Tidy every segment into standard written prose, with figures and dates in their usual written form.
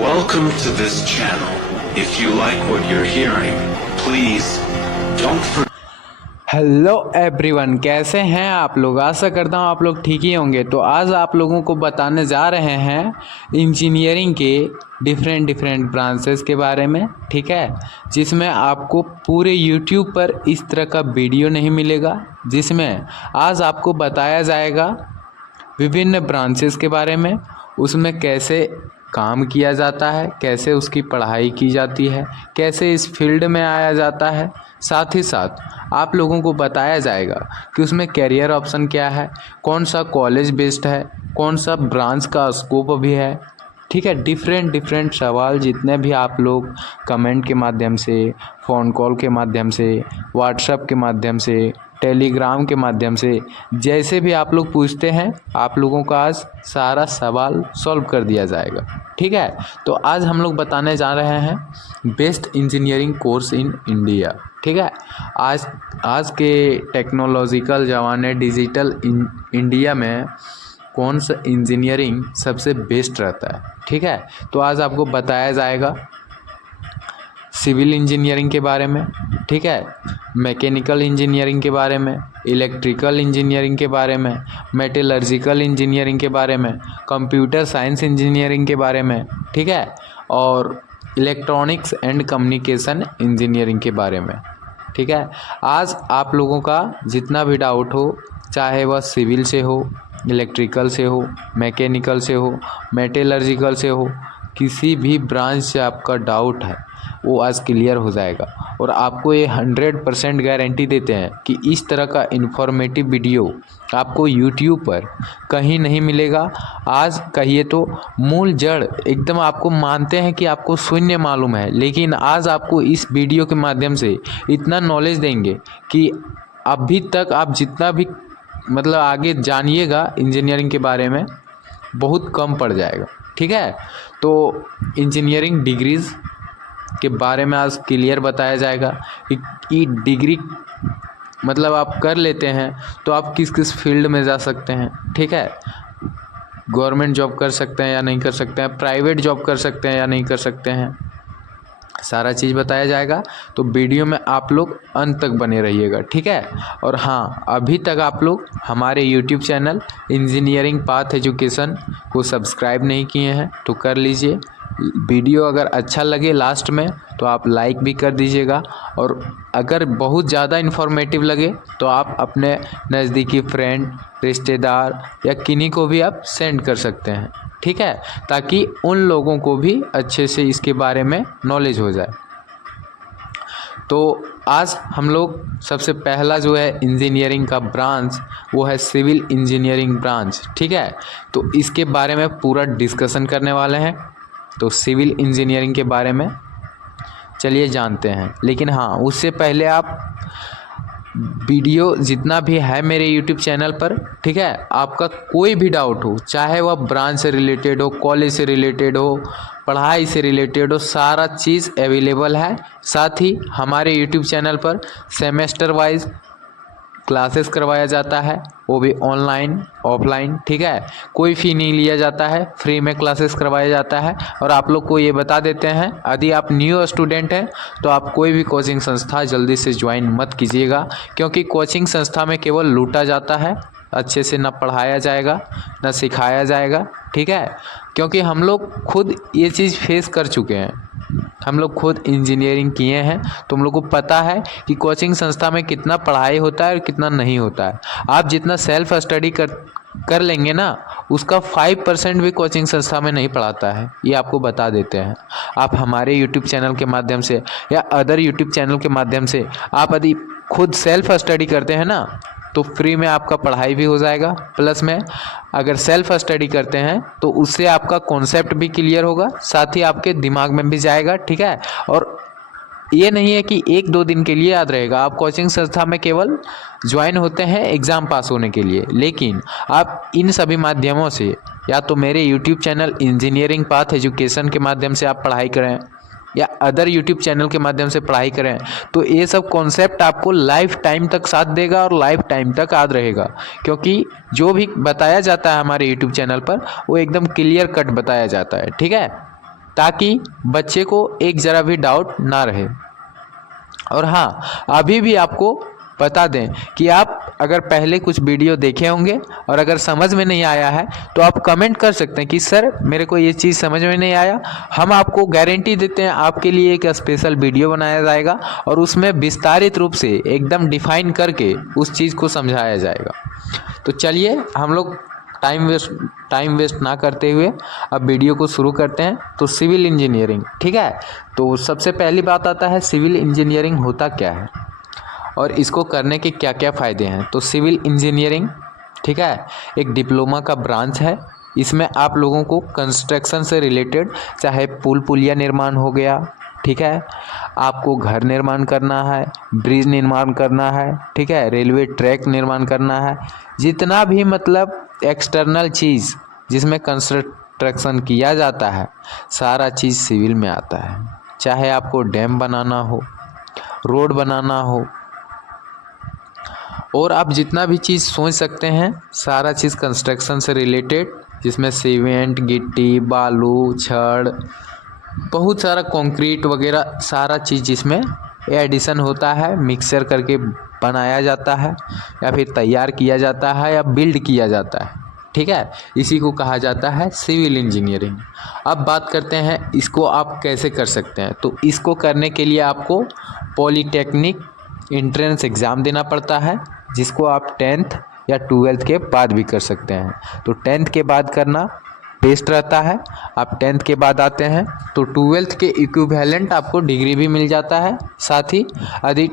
Welcome to this channel. If you like what you're hearing, please don't forget. Hello everyone, कैसे हैं आप लोग। आशा करता हूँ आप लोग ठीक ही होंगे। तो आज आप लोगों को बताने जा रहे हैं इंजीनियरिंग के डिफरेंट ब्रांचेस के बारे में, ठीक है, जिसमें आपको पूरे यूट्यूब पर इस तरह का वीडियो नहीं मिलेगा, जिसमें आज आपको बताया जाएगा विभिन्न ब्रांचेस के बारे में, उसमें कैसे काम किया जाता है, कैसे उसकी पढ़ाई की जाती है, कैसे इस फील्ड में आया जाता है। साथ ही साथ आप लोगों को बताया जाएगा कि उसमें कैरियर ऑप्शन क्या है, कौन सा कॉलेज बेस्ड है, कौन सा ब्रांच का स्कोप भी है, ठीक है। डिफरेंट सवाल जितने भी आप लोग कमेंट के माध्यम से, फ़ोन कॉल के माध्यम से, व्हाट्सएप के माध्यम से, टेलीग्राम के माध्यम से, जैसे भी आप लोग पूछते हैं, आप लोगों का आज सारा सवाल सॉल्व कर दिया जाएगा, ठीक है। तो आज हम लोग बताने जा रहे हैं best engineering course in India, ठीक है। आज के टेक्नोलॉजिकल ज़माने डिजिटल इंडिया में कौन सा इंजीनियरिंग सबसे बेस्ट रहता है, ठीक है। तो आज आपको बताया जाएगा सिविल इंजीनियरिंग के बारे में, ठीक है, मैकेनिकल इंजीनियरिंग के बारे में, इलेक्ट्रिकल इंजीनियरिंग के बारे में, मेटलर्जिकल इंजीनियरिंग के बारे में, कंप्यूटर साइंस इंजीनियरिंग के बारे में, ठीक है, और इलेक्ट्रॉनिक्स एंड कम्युनिकेशन इंजीनियरिंग के बारे में, ठीक है। आज आप लोगों का जितना भी डाउट हो, चाहे वह सिविल से हो, इलेक्ट्रिकल से हो, मैकेनिकल से हो, मेटलर्जिकल से हो, किसी भी ब्रांच से आपका डाउट है वो आज क्लियर हो जाएगा। और आपको ये 100% गारंटी देते हैं कि इस तरह का इन्फॉर्मेटिव वीडियो आपको यूट्यूब पर कहीं नहीं मिलेगा। आज कहिए तो मूल जड़ एकदम आपको मानते हैं कि आपको शून्य मालूम है, लेकिन आज आपको इस वीडियो के माध्यम से इतना नॉलेज देंगे कि अभी तक आप जितना भी मतलब आगे जानिएगा इंजीनियरिंग के बारे में बहुत कम पड़ जाएगा, ठीक है। तो इंजीनियरिंग डिग्रीज़ के बारे में आज क्लियर बताया जाएगा कि डिग्री मतलब आप कर लेते हैं तो आप किस किस फील्ड में जा सकते हैं, ठीक है। गवर्नमेंट जॉब कर सकते हैं या नहीं कर सकते हैं, प्राइवेट जॉब कर सकते हैं या नहीं कर सकते हैं, सारा चीज़ बताया जाएगा। तो वीडियो में आप लोग अंत तक बने रहिएगा, ठीक है। और हाँ, अभी तक आप लोग हमारे YouTube channel engineering path education को सब्सक्राइब नहीं किए हैं तो कर लीजिए। वीडियो अगर अच्छा लगे लास्ट में तो आप लाइक भी कर दीजिएगा, और अगर बहुत ज़्यादा इन्फॉर्मेटिव लगे तो आप अपने नज़दीकी फ्रेंड, रिश्तेदार या किन्हीं को भी आप सेंड कर सकते हैं, ठीक है, ताकि उन लोगों को भी अच्छे से इसके बारे में नॉलेज हो जाए। तो आज हम लोग सबसे पहला जो है इंजीनियरिंग का ब्रांच वो है सिविल इंजीनियरिंग ब्रांच, ठीक है। तो इसके बारे में पूरा डिस्कशन करने वाले हैं। तो सिविल इंजीनियरिंग के बारे में चलिए जानते हैं, लेकिन हाँ उससे पहले आप वीडियो जितना भी है मेरे यूट्यूब चैनल पर, ठीक है, आपका कोई भी डाउट हो, चाहे वह ब्रांच से रिलेटेड हो, कॉलेज से रिलेटेड हो, पढ़ाई से रिलेटेड हो, सारा चीज़ अवेलेबल है। साथ ही हमारे यूट्यूब चैनल पर सेमेस्टर वाइज क्लासेस करवाया जाता है, वो भी ऑनलाइन ऑफलाइन, ठीक है, कोई फ़ी नहीं लिया जाता है, फ्री में क्लासेस करवाया जाता है। और आप लोग को ये बता देते हैं, यदि आप न्यू स्टूडेंट हैं तो आप कोई भी कोचिंग संस्था जल्दी से ज्वाइन मत कीजिएगा, क्योंकि कोचिंग संस्था में केवल लूटा जाता है, अच्छे से ना पढ़ाया जाएगा ना सिखाया जाएगा, ठीक है। क्योंकि हम लोग खुद ये चीज़ फेस कर चुके हैं, हम लोग खुद इंजीनियरिंग किए हैं, तो हम लोग को पता है कि कोचिंग संस्था में कितना पढ़ाई होता है और कितना नहीं होता है। आप जितना सेल्फ स्टडी कर लेंगे ना, उसका 5% भी कोचिंग संस्था में नहीं पढ़ाता है, ये आपको बता देते हैं। आप हमारे यूट्यूब चैनल के माध्यम से या अदर यूट्यूब चैनल के माध्यम से आप यदि खुद सेल्फ स्टडी करते हैं ना, तो फ्री में आपका पढ़ाई भी हो जाएगा, प्लस में अगर सेल्फ स्टडी करते हैं तो उससे आपका कॉन्सेप्ट भी क्लियर होगा, साथ ही आपके दिमाग में भी जाएगा, ठीक है। और ये नहीं है कि 1-2 दिन के लिए याद रहेगा। आप कोचिंग संस्था में केवल ज्वाइन होते हैं एग्ज़ाम पास होने के लिए, लेकिन आप इन सभी माध्यमों से, या तो मेरे YouTube channel engineering path education के माध्यम से आप पढ़ाई करें या अदर यूट्यूब चैनल के माध्यम से पढ़ाई करें, तो ये सब कॉन्सेप्ट आपको लाइफ टाइम तक साथ देगा और लाइफ टाइम तक याद रहेगा। क्योंकि जो भी बताया जाता है हमारे यूट्यूब चैनल पर वो एकदम क्लियर कट बताया जाता है, ठीक है। ताकि बच्चे को एक ज़रा भी डाउट ना रहे। और हाँ, अभी भी आपको बता दें कि आप अगर पहले कुछ वीडियो देखे होंगे और अगर समझ में नहीं आया है तो आप कमेंट कर सकते हैं कि सर मेरे को ये चीज़ समझ में नहीं आया। हम आपको गारंटी देते हैं आपके लिए एक स्पेशल वीडियो बनाया जाएगा और उसमें विस्तारित रूप से एकदम डिफाइन करके उस चीज़ को समझाया जाएगा। तो चलिए हम लोग टाइम वेस्ट ना करते हुए अब वीडियो को शुरू करते हैं। तो सिविल इंजीनियरिंग, ठीक है। तो सबसे पहली बात आता है सिविल इंजीनियरिंग होता क्या है और इसको करने के क्या क्या फ़ायदे हैं। तो सिविल इंजीनियरिंग, ठीक है, एक डिप्लोमा का ब्रांच है। इसमें आप लोगों को कंस्ट्रक्शन से रिलेटेड, चाहे पुल पुलिया निर्माण हो गया, ठीक है, आपको घर निर्माण करना है, ब्रिज निर्माण करना है, ठीक है, रेलवे ट्रैक निर्माण करना है, जितना भी मतलब एक्सटर्नल चीज़ जिसमें कंस्ट्रक्शन किया जाता है सारा चीज़ सिविल में आता है। चाहे आपको डैम बनाना हो, रोड बनाना हो, और आप जितना भी चीज़ सोच सकते हैं सारा चीज़ कंस्ट्रक्शन से रिलेटेड, जिसमें सीमेंट, गिट्टी, बालू, छड़, बहुत सारा कंक्रीट वगैरह सारा चीज़ जिसमें एडिशन होता है, मिक्सर करके बनाया जाता है या फिर तैयार किया जाता है या बिल्ड किया जाता है, ठीक है, इसी को कहा जाता है सिविल इंजीनियरिंग। अब बात करते हैं इसको आप कैसे कर सकते हैं। तो इसको करने के लिए आपको पॉलीटेक्निक एंट्रेंस एग्ज़ाम देना पड़ता है, जिसको आप 10th या 12th के बाद भी कर सकते हैं। तो 10th के बाद करना बेस्ट रहता है। आप 10th के बाद आते हैं तो 12th के इक्विवेलेंट आपको डिग्री भी मिल जाता है। साथ ही यदि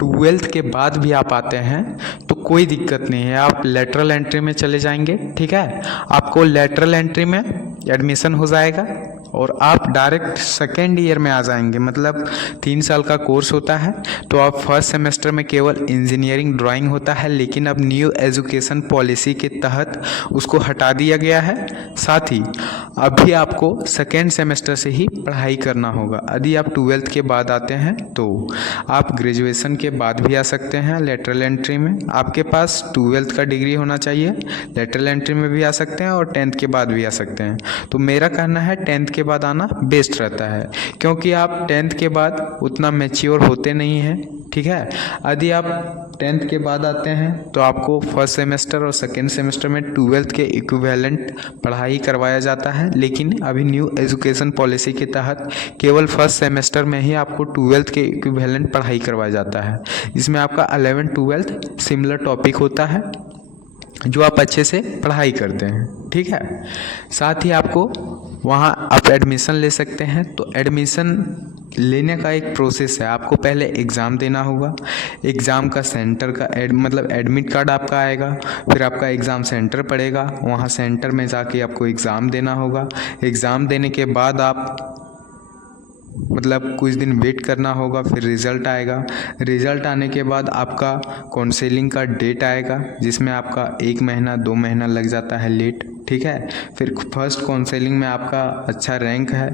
12th के बाद भी आप आते हैं तो कोई दिक्कत नहीं है, आप लेटरल एंट्री में चले जाएंगे, ठीक है। आपको लेटरल एंट्री में एडमिशन हो जाएगा और आप डायरेक्ट सेकेंड ईयर में आ जाएंगे। मतलब 3 साल का कोर्स होता है। तो आप फर्स्ट सेमेस्टर में केवल इंजीनियरिंग ड्राइंग होता है, लेकिन अब न्यू एजुकेशन पॉलिसी के तहत उसको हटा दिया गया है। साथ ही अभी आपको सेकेंड सेमेस्टर से ही पढ़ाई करना होगा। यदि आप 12th के बाद आते हैं तो आप ग्रेजुएशन के बाद भी आ सकते हैं लेटरल एंट्री में। आपके पास 12th का डिग्री होना चाहिए, लेटरल एंट्री में भी आ सकते हैं और 10th के बाद भी आ सकते हैं। तो मेरा कहना है 10th के बाद आना बेस्ट रहता है, क्योंकि आप 10th के बाद उतना मैच्योर होते नहीं हैं, ठीक है। यदि आप 10th के बाद आते हैं तो आपको फर्स्ट सेमेस्टर और सेकेंड सेमेस्टर में 12th के इक्विवेलेंट पढ़ाई करवाया जाता है, लेकिन अभी न्यू एजुकेशन पॉलिसी के तहत केवल फर्स्ट सेमेस्टर में ही आपको 12th के इक्विवेलेंट पढ़ाई करवाया जाता है। इसमें आपका 11th 12th सिमिलर टॉपिक होता है जो आप अच्छे से पढ़ाई करते हैं, ठीक है। साथ ही आपको वहाँ आप एडमिशन ले सकते हैं। तो एडमिशन लेने का एक प्रोसेस है, आपको पहले एग्ज़ाम देना होगा। एग्ज़ाम का सेंटर का मतलब एडमिट कार्ड आपका आएगा, फिर आपका एग्ज़ाम सेंटर पड़ेगा, वहाँ सेंटर में जाके आपको एग्ज़ाम देना होगा। एग्ज़ाम देने के बाद आप मतलब कुछ दिन वेट करना होगा, फिर रिज़ल्ट आएगा। रिज़ल्ट आने के बाद आपका काउंसलिंग का डेट आएगा, जिसमें आपका 1 महीना 2 महीना लग जाता है लेट, ठीक है। फिर फर्स्ट काउंसलिंग में आपका अच्छा रैंक है,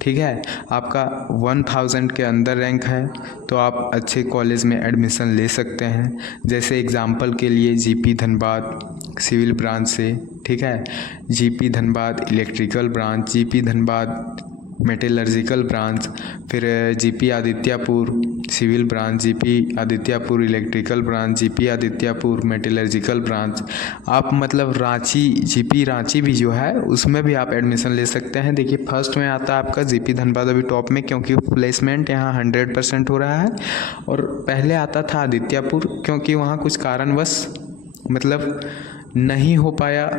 ठीक है, आपका 1000 के अंदर रैंक है तो आप अच्छे कॉलेज में एडमिशन ले सकते हैं। जैसे एग्ज़ाम्पल के लिए जीपी धनबाद सिविल ब्रांच से, ठीक है, GP Dhanbad electrical branch, GP Dhanbad metallurgical branch, फिर GP Adityapur civil branch, GP Adityapur electrical branch, GP Adityapur metallurgical branch. आप मतलब रांची, जीपी रांची भी जो है उसमें भी आप एडमिशन ले सकते हैं। देखिए फर्स्ट में आता है आपका जीपी धनबाद अभी टॉप में, क्योंकि प्लेसमेंट यहाँ 100% हो रहा है। और पहले आता था आदित्यापुर, क्योंकि वहाँ कुछ कारणवश मतलब नहीं हो पाया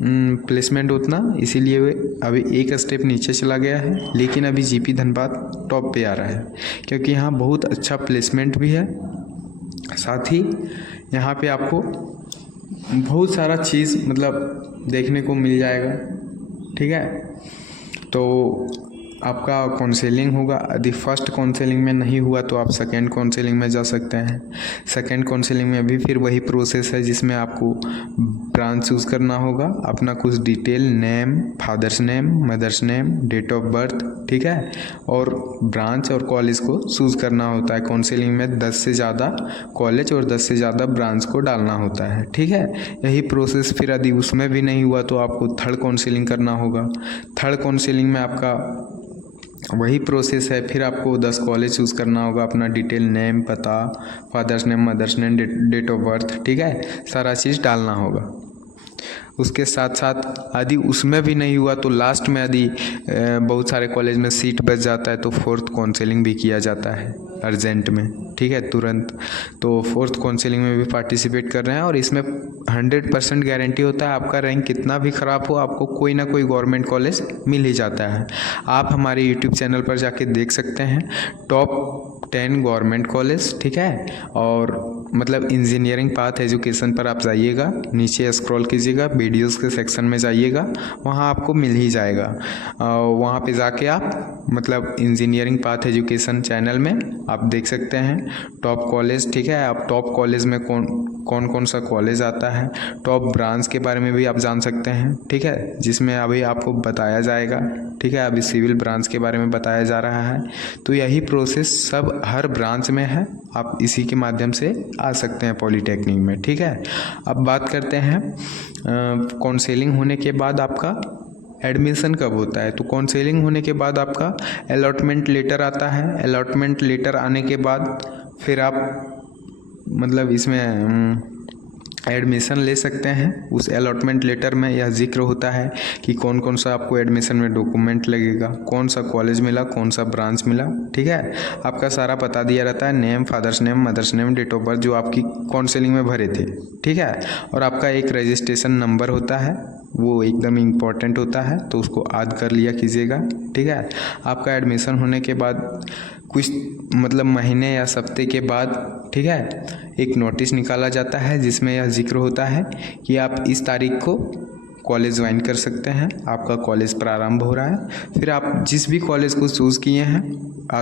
प्लेसमेंट उतना, इसीलिए वे अभी एक स्टेप नीचे चला गया है। लेकिन अभी जीपी धनबाद टॉप पे आ रहा है, क्योंकि यहाँ बहुत अच्छा प्लेसमेंट भी है। साथ ही यहाँ पे आपको बहुत सारा चीज़ मतलब देखने को मिल जाएगा, ठीक है। तो आपका काउंसलिंग होगा। यदि फर्स्ट काउंसलिंग में नहीं हुआ तो आप सेकेंड काउंसलिंग में जा सकते हैं। सेकेंड काउंसलिंग में भी फिर वही प्रोसेस है जिसमें आपको ब्रांच चूज़ करना होगा, अपना कुछ detail, name, father's name, mother's name, date of birth, ठीक है, और ब्रांच और कॉलेज को चूज़ करना होता है। काउंसलिंग में 10 से ज़्यादा कॉलेज और 10 से ज़्यादा ब्रांच को डालना होता है, ठीक है। यही प्रोसेस फिर यदि उसमें भी नहीं हुआ तो आपको थर्ड काउंसलिंग करना होगा। थर्ड काउंसलिंग में आपका वही प्रोसेस है, फिर आपको 10 कॉलेज चूज़ करना होगा, अपना डिटेल, नेम, पता, father's name, mother's name, date of birth, ठीक है, सारा चीज़ डालना होगा। उसके साथ साथ यदि उसमें भी नहीं हुआ तो लास्ट में यदि बहुत सारे कॉलेज में सीट बच जाता है तो फोर्थ काउंसलिंग भी किया जाता है अर्जेंट में, ठीक है, तुरंत। तो फोर्थ काउंसलिंग में भी पार्टिसिपेट कर रहे हैं और इसमें 100% गारंटी होता है आपका रैंक कितना भी ख़राब हो, आपको कोई ना कोई गवर्नमेंट कॉलेज मिल ही जाता है। आप हमारे यूट्यूब चैनल पर जाके देख सकते हैं टॉप 10 गवर्नमेंट कॉलेज, ठीक है, और मतलब इंजीनियरिंग पाथ एजुकेशन पर आप जाइएगा, नीचे स्क्रॉल कीजिएगा, वीडियोस के सेक्शन में जाइएगा, वहाँ आपको मिल ही जाएगा। वहाँ पे जाके आप मतलब इंजीनियरिंग पाथ एजुकेशन चैनल में आप देख सकते हैं टॉप कॉलेज, ठीक है। आप टॉप कॉलेज में कौन सा कॉलेज आता है, टॉप ब्रांच के बारे में भी आप जान सकते हैं, ठीक है, जिसमें अभी आपको बताया जाएगा, ठीक है। अभी सिविल ब्रांच के बारे में बताया जा रहा है। तो यही प्रोसेस सब हर ब्रांच में है, आप इसी के माध्यम से आ सकते हैं पॉलीटेक्निक में, ठीक है। अब बात करते हैं काउंसलिंग होने के बाद आपका एडमिशन कब होता है। तो काउंसलिंग होने के बाद आपका अलॉटमेंट लेटर आता है। अलॉटमेंट लेटर आने के बाद फिर आप मतलब इसमें एडमिशन ले सकते हैं। उस अलॉटमेंट लेटर में यह जिक्र होता है कि कौन कौन सा आपको एडमिशन में डॉक्यूमेंट लगेगा, कौन सा कॉलेज मिला, कौन सा ब्रांच मिला, ठीक है, आपका सारा पता दिया रहता है, name, father's name, mother's name, date of birth जो आपकी काउंसलिंग में भरे थे, ठीक है। और आपका एक रजिस्ट्रेशन नंबर होता है, वो एकदम इम्पॉर्टेंट होता है, तो उसको याद कर लिया कीजिएगा, ठीक है। आपका एडमिशन होने के बाद कुछ मतलब महीने या हफ्ते के बाद, ठीक है, एक नोटिस निकाला जाता है जिसमें यह जिक्र होता है कि आप इस तारीख को कॉलेज ज्वाइन कर सकते हैं, आपका कॉलेज प्रारंभ हो रहा है। फिर आप जिस भी कॉलेज को चूज़ किए हैं,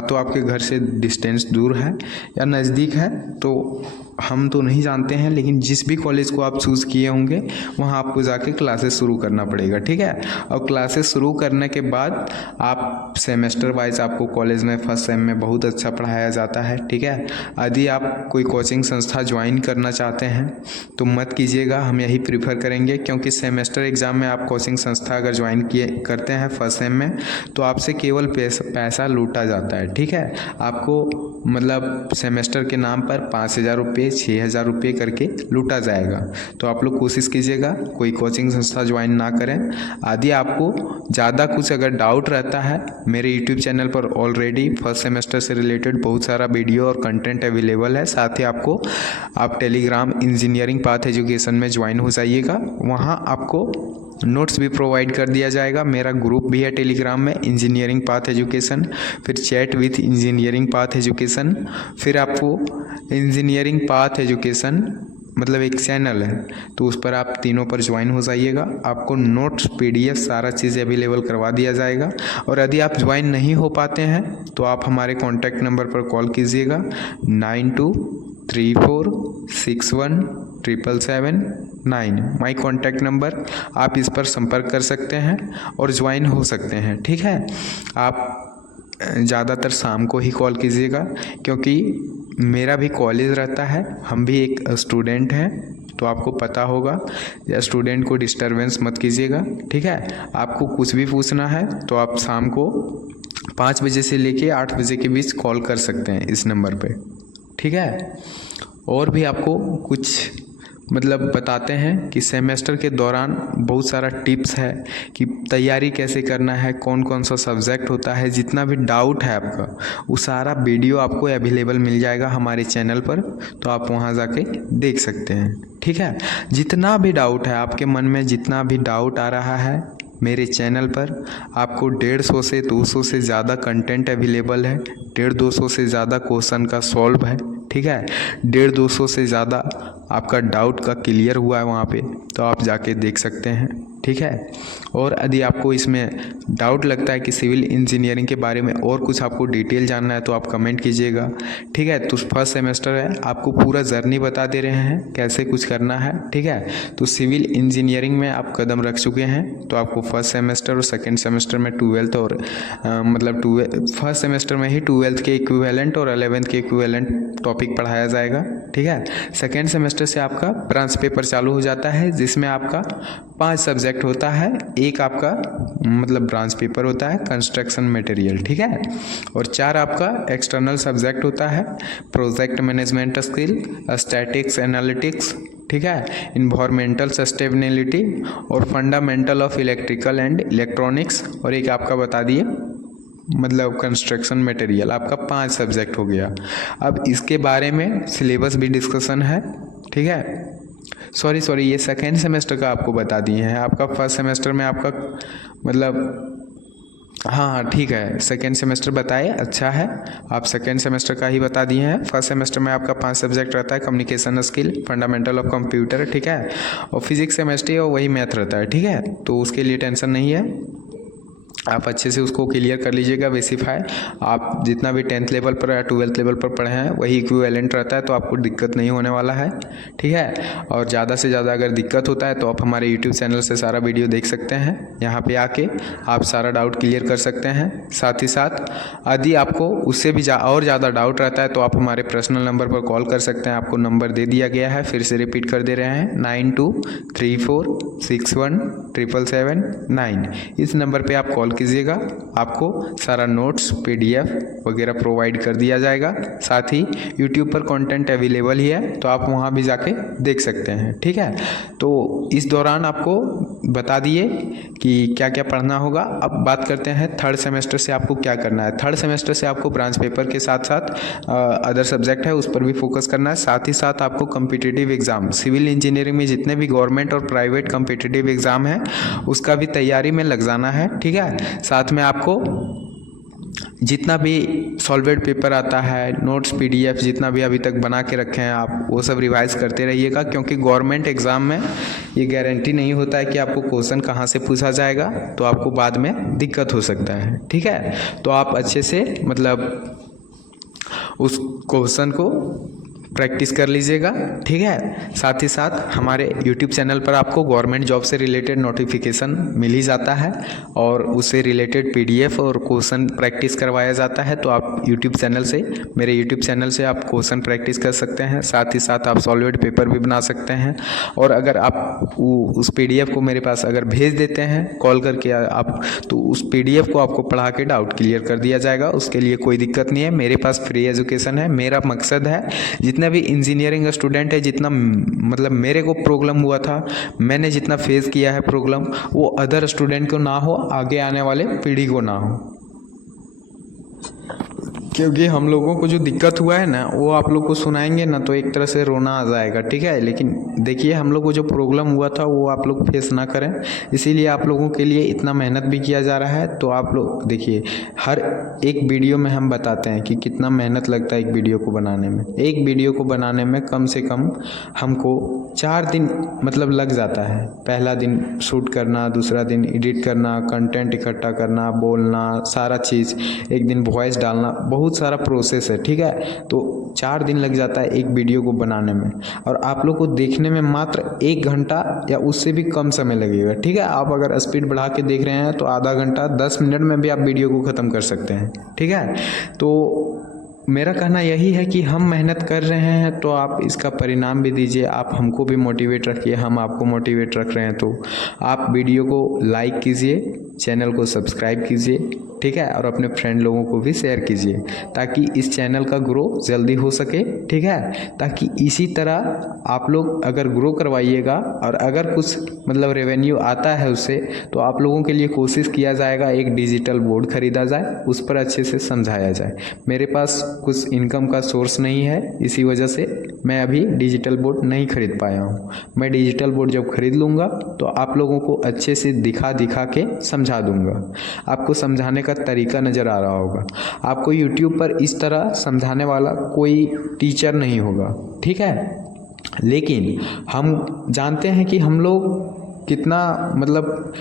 तो आपके घर से डिस्टेंस दूर है या नज़दीक है तो हम तो नहीं जानते हैं, लेकिन जिस भी कॉलेज को आप चूज़ किए होंगे वहाँ आपको जाके क्लासेस शुरू करना पड़ेगा, ठीक है। और क्लासेस शुरू करने के बाद आप सेमेस्टर वाइज आपको कॉलेज में फर्स्ट सेम में बहुत अच्छा पढ़ाया जाता है, ठीक है। यदि आप कोई कोचिंग संस्था ज्वाइन करना चाहते हैं तो मत कीजिएगा, हम यही प्रीफर करेंगे, क्योंकि सेमेस्टर एग्ज़ाम में आप कोचिंग संस्था अगर ज्वाइन करते हैं फर्स्ट सेम में तो आपसे केवल पैसा लूटा जाता है, ठीक है। आपको मतलब सेमेस्टर के नाम पर 5,000 रुपये, 6,000 रुपये करके लूटा जाएगा। तो आप लोग कोशिश कीजिएगा कोई कोचिंग संस्था ज्वाइन ना करें। यदि आपको ज़्यादा कुछ अगर डाउट रहता है, मेरे यूट्यूब चैनल पर ऑलरेडी फर्स्ट सेमेस्टर से रिलेटेड बहुत सारा वीडियो और कंटेंट अवेलेबल है। साथ ही आप टेलीग्राम इंजीनियरिंग पाथ एजुकेशन में ज्वाइन हो जाइएगा, वहाँ आपको नोट्स भी प्रोवाइड कर दिया जाएगा। मेरा ग्रुप भी है टेलीग्राम में, इंजीनियरिंग पाथ एजुकेशन, फिर chat with engineering path education, फिर आपको इंजीनियरिंग पाथ एजुकेशन मतलब एक चैनल है, तो उस पर आप तीनों पर ज्वाइन हो जाइएगा। आपको नोट्स, पीडीएफ सारा चीज़ अवेलेबल करवा दिया जाएगा। और यदि आप ज्वाइन नहीं हो पाते हैं तो आप हमारे कॉन्टैक्ट नंबर पर कॉल कीजिएगा 9234617779, माई कॉन्टैक्ट नंबर। आप इस पर संपर्क कर सकते हैं और ज्वाइन हो सकते हैं, ठीक है। आप ज़्यादातर शाम को ही कॉल कीजिएगा, क्योंकि मेरा भी कॉलेज रहता है, हम भी एक स्टूडेंट हैं, तो आपको पता होगा, या स्टूडेंट को डिस्टरबेंस मत कीजिएगा, ठीक है। आपको कुछ भी पूछना है तो आप शाम को 5 बजे से लेके 8 बजे के बीच कॉल कर सकते हैं इस नंबर पे, ठीक है। और भी आपको कुछ मतलब बताते हैं कि सेमेस्टर के दौरान बहुत सारा टिप्स है कि तैयारी कैसे करना है, कौन कौन सा सब्जेक्ट होता है, जितना भी डाउट है आपका वो सारा वीडियो आपको अवेलेबल मिल जाएगा हमारे चैनल पर, तो आप वहां जाके देख सकते हैं, ठीक है। जितना भी डाउट है आपके मन में, जितना भी डाउट आ रहा है, मेरे चैनल पर आपको 150 से 200 से ज़्यादा कंटेंट अवेलेबल है। 150-200 से ज़्यादा क्वेश्चन का सॉल्व है, ठीक है। 150-200 से ज़्यादा आपका डाउट का क्लियर हुआ है वहाँ पे, तो आप जाके देख सकते हैं, ठीक है। और यदि आपको इसमें डाउट लगता है कि सिविल इंजीनियरिंग के बारे में और कुछ आपको डिटेल जानना है तो आप कमेंट कीजिएगा, ठीक है। तो फर्स्ट सेमेस्टर है, आपको पूरा जर्नी बता दे रहे हैं कैसे कुछ करना है, ठीक है। तो सिविल इंजीनियरिंग में आप कदम रख चुके हैं तो आपको फर्स्ट सेमेस्टर और सेकेंड सेमेस्टर में ट्वेल्थ और फर्स्ट सेमेस्टर में ही ट्वेल्थ के इक्विवेलेंट और 11th के इक्विवेलेंट टॉपिक पढ़ाया जाएगा, ठीक है। सेकेंड सेमेस्टर से आपका ब्रांच पेपर चालू हो जाता है जिसमें आपका 5 सब्जेक्ट होता है। एक आपका ब्रांच पेपर होता है कंस्ट्रक्शन मटेरियल, ठीक है। और 4 आपका एक्सटर्नल सब्जेक्ट होता है, project management skill, statics analytics, ठीक है, इन्वायरमेंटल सस्टेनेबिलिटी और fundamental of electrical and electronics. और एक आपका बता दिए कंस्ट्रक्शन मटेरियल। आपका 5 सब्जेक्ट हो गया। अब इसके बारे में सिलेबस भी डिस्कशन है, ठीक है। सॉरी ये सेकेंड सेमेस्टर का आपको बता दिए हैं। आपका फर्स्ट सेमेस्टर में आपका हाँ ठीक है, सेकेंड सेमेस्टर बताए, अच्छा है, आप सेकेंड सेमेस्टर का ही बता दिए हैं। फर्स्ट सेमेस्टर में आपका 5 सब्जेक्ट रहता है, communication skill, fundamental of computer, ठीक है, और फिजिक्स केमिस्ट्री और वही मैथ रहता है, ठीक है। तो उसके लिए टेंशन नहीं है, आप अच्छे से उसको क्लियर कर लीजिएगा। बेसिफाई आप जितना भी 10th लेवल पर या 12th लेवल पर पढ़े हैं वही इक्विवेलेंट रहता है, तो आपको दिक्कत नहीं होने वाला है, ठीक है। और ज़्यादा से ज़्यादा अगर दिक्कत होता है तो आप हमारे यूट्यूब चैनल से सारा वीडियो देख सकते हैं। यहाँ पे आके आप सारा डाउट क्लियर कर सकते हैं। साथ ही साथ यदि आपको उससे भी और ज़्यादा डाउट रहता है तो आप हमारे पर्सनल नंबर पर कॉल कर सकते हैं। आपको नंबर दे दिया गया है, फिर से रिपीट कर दे रहे हैं, 9234617779। इस नंबर पर आप कॉल कीजिएगा, आपको सारा नोट्स PDF वगैरह प्रोवाइड कर दिया जाएगा। साथ ही यूट्यूब पर कंटेंट अवेलेबल ही है, तो आप वहां भी जाके देख सकते हैं, ठीक है। तो इस दौरान आपको बता दिए कि क्या क्या पढ़ना होगा। अब बात करते हैं थर्ड सेमेस्टर से आपको क्या करना है। थर्ड सेमेस्टर से आपको ब्रांच पेपर के साथ साथ अदर सब्जेक्ट है उस पर भी फोकस करना है। साथ ही साथ आपको कम्पिटिटिव एग्जाम, सिविल इंजीनियरिंग में जितने भी गवर्नमेंट और प्राइवेट कम्पिटिटिव एग्जाम है उसका भी तैयारी में लग जाना है, ठीक है। साथ में आपको जितना भी सॉल्वेड पेपर आता है, नोट्स PDF जितना भी अभी तक बना के रखे हैं आप वो सब रिवाइज करते रहिएगा, क्योंकि गवर्नमेंट एग्ज़ाम में ये गारंटी नहीं होता है कि आपको क्वेश्चन कहाँ से पूछा जाएगा, तो आपको बाद में दिक्कत हो सकता है, ठीक है। तो आप अच्छे से उस क्वेश्चन को प्रैक्टिस कर लीजिएगा, ठीक है। साथ ही साथ हमारे YouTube चैनल पर आपको गवर्नमेंट जॉब से रिलेटेड नोटिफिकेशन मिल ही जाता है और उससे रिलेटेड PDF और क्वेश्चन प्रैक्टिस करवाया जाता है। तो आप YouTube चैनल से, मेरे YouTube चैनल से आप क्वेश्चन प्रैक्टिस कर सकते हैं। साथ ही साथ आप सॉल्वेड पेपर भी बना सकते हैं। और अगर आप उस PDF को मेरे पास अगर भेज देते हैं कॉल करके आप, तो उस PDF को आपको पढ़ा के डाउट क्लियर कर दिया जाएगा। उसके लिए कोई दिक्कत नहीं है, मेरे पास फ्री एजुकेशन है। मेरा मकसद है जितने भी इंजीनियरिंग स्टूडेंट है, जितना मेरे को प्रॉब्लम हुआ था, मैंने जितना फेस किया है प्रॉब्लम, वो अदर स्टूडेंट को ना हो, आगे आने वाले पीढ़ी को ना हो। क्योंकि हम लोगों को जो दिक्कत हुआ है ना वो आप लोग को सुनाएंगे ना तो एक तरह से रोना आ जाएगा, ठीक है। लेकिन देखिए हम लोग को जो प्रॉब्लम हुआ था वो आप लोग फेस ना करें, इसीलिए आप लोगों के लिए इतना मेहनत भी किया जा रहा है। तो आप लोग देखिए, हर एक वीडियो में हम बताते हैं कि कितना मेहनत लगता है एक वीडियो को बनाने में। एक वीडियो को बनाने में कम से कम हमको 4 दिन लग जाता है। पहला दिन शूट करना, दूसरा दिन एडिट करना, कंटेंट इकट्ठा करना, बोलना, सारा चीज़, एक दिन वॉइस डालना, बहुत सारा प्रोसेस है, ठीक है। तो 4 दिन लग जाता है एक वीडियो को बनाने में, और आप लोग को देखने में मात्र 1 घंटा या उससे भी कम समय लगेगा, ठीक है। आप अगर स्पीड बढ़ा के देख रहे हैं तो आधा घंटा 10 मिनट में भी आप वीडियो को ख़त्म कर सकते हैं, ठीक है। तो मेरा कहना यही है कि हम मेहनत कर रहे हैं तो आप इसका परिणाम भी दीजिए। आप हमको भी मोटिवेट रखिए, हम आपको मोटिवेट रख रहे हैं। तो आप वीडियो को लाइक कीजिए, चैनल को सब्सक्राइब कीजिए, ठीक है, और अपने फ्रेंड लोगों को भी शेयर कीजिए ताकि इस चैनल का ग्रो जल्दी हो सके, ठीक है। ताकि इसी तरह आप लोग अगर ग्रो करवाइएगा और अगर कुछ रेवेन्यू आता है उससे, तो आप लोगों के लिए कोशिश किया जाएगा एक डिजिटल बोर्ड खरीदा जाए, उस पर अच्छे से समझाया जाए। मेरे पास कुछ इनकम का सोर्स नहीं है, इसी वजह से मैं अभी डिजिटल बोर्ड नहीं खरीद पाया हूँ। मैं डिजिटल बोर्ड जब खरीद लूँगा तो आप लोगों को अच्छे से दिखा के समझा दूँगा। आपको समझाने का तरीका नज़र आ रहा होगा। आपको YouTube पर इस तरह समझाने वाला कोई टीचर नहीं होगा, ठीक है। लेकिन हम जानते हैं कि हम लोग कितना मतलब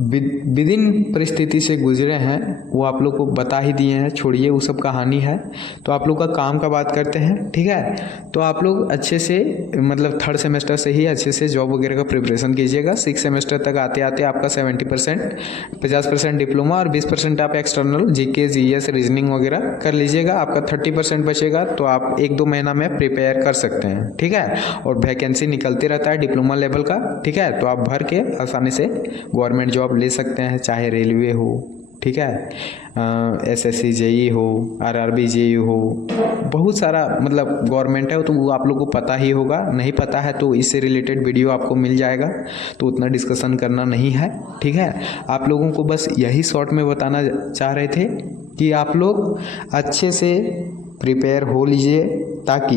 विद इन परिस्थिति से गुजरे हैं वो आप लोग को बता ही दिए हैं, छोड़िए वो सब कहानी है। तो आप लोग का काम का बात करते हैं, ठीक है। तो आप लोग अच्छे से मतलब थर्ड सेमेस्टर से ही अच्छे से जॉब वगैरह का प्रिपरेशन कीजिएगा। 6 सेमेस्टर तक आते आते आपका 70% 50% डिप्लोमा और 20% आप एक्सटर्नल जीके जीएस रीजनिंग वगैरह कर लीजिएगा। आपका 30% बचेगा, तो आप 1-2 महीना में प्रिपेयर कर सकते हैं, ठीक है। और वैकेंसी निकलते रहता है डिप्लोमा लेवल का, ठीक है। तो आप भर के आसानी से गवर्नमेंट जॉब ले सकते हैं, चाहे रेलवे हो, ठीक है, एसएससी जेई हो, आरआरबी जेई हो, बहुत सारा मतलब गवर्नमेंट है। तो वो आप लोग को पता ही होगा, नहीं पता है तो इससे रिलेटेड वीडियो आपको मिल जाएगा, तो उतना डिस्कशन करना नहीं है, ठीक है। आप लोगों को बस यही शॉर्ट में बताना चाह रहे थे कि आप लोग अच्छे से प्रिपेयर हो लीजिए, ताकि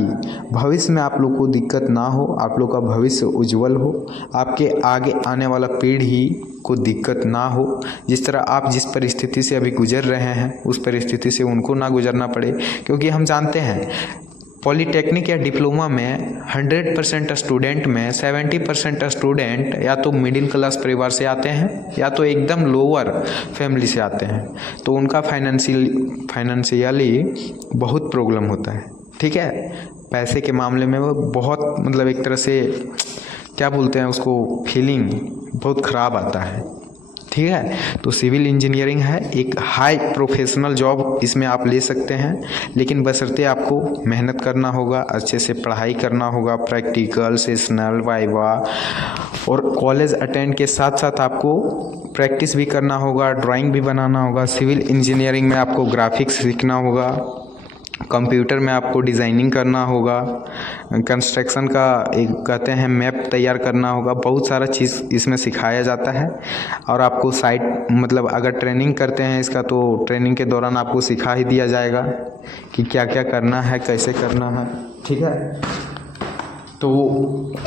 भविष्य में आप लोग को दिक्कत ना हो, आप लोग का भविष्य उज्जवल हो, आपके आगे आने वाला पीढ़ी को दिक्कत ना हो। जिस तरह आप जिस परिस्थिति से अभी गुजर रहे हैं उस परिस्थिति से उनको ना गुजरना पड़े, क्योंकि हम जानते हैं पॉलीटेक्निक या डिप्लोमा में 100% स्टूडेंट में 70% स्टूडेंट या तो मिडिल क्लास परिवार से आते हैं या तो एकदम लोअर फैमिली से आते हैं। तो उनका फाइनेंशियली बहुत प्रॉब्लम होता है, ठीक है। पैसे के मामले में वो बहुत मतलब एक तरह से क्या बोलते हैं उसको, फीलिंग बहुत ख़राब आता है, ठीक है। तो सिविल इंजीनियरिंग है एक हाई प्रोफेशनल जॉब, इसमें आप ले सकते हैं, लेकिन बशर्ते आपको मेहनत करना होगा, अच्छे से पढ़ाई करना होगा, प्रैक्टिकल सेशनल वाइवा और कॉलेज अटेंड के साथ साथ आपको प्रैक्टिस भी करना होगा, ड्राइंग भी बनाना होगा। सिविल इंजीनियरिंग में आपको ग्राफिक्स सीखना होगा, कंप्यूटर में आपको डिज़ाइनिंग करना होगा, कंस्ट्रक्शन का एक कहते हैं मैप तैयार करना होगा। बहुत सारा चीज़ इसमें सिखाया जाता है। और आपको साइट मतलब अगर ट्रेनिंग करते हैं इसका, तो ट्रेनिंग के दौरान आपको सिखा ही दिया जाएगा कि क्या क्या करना है, कैसे करना है, ठीक है। तो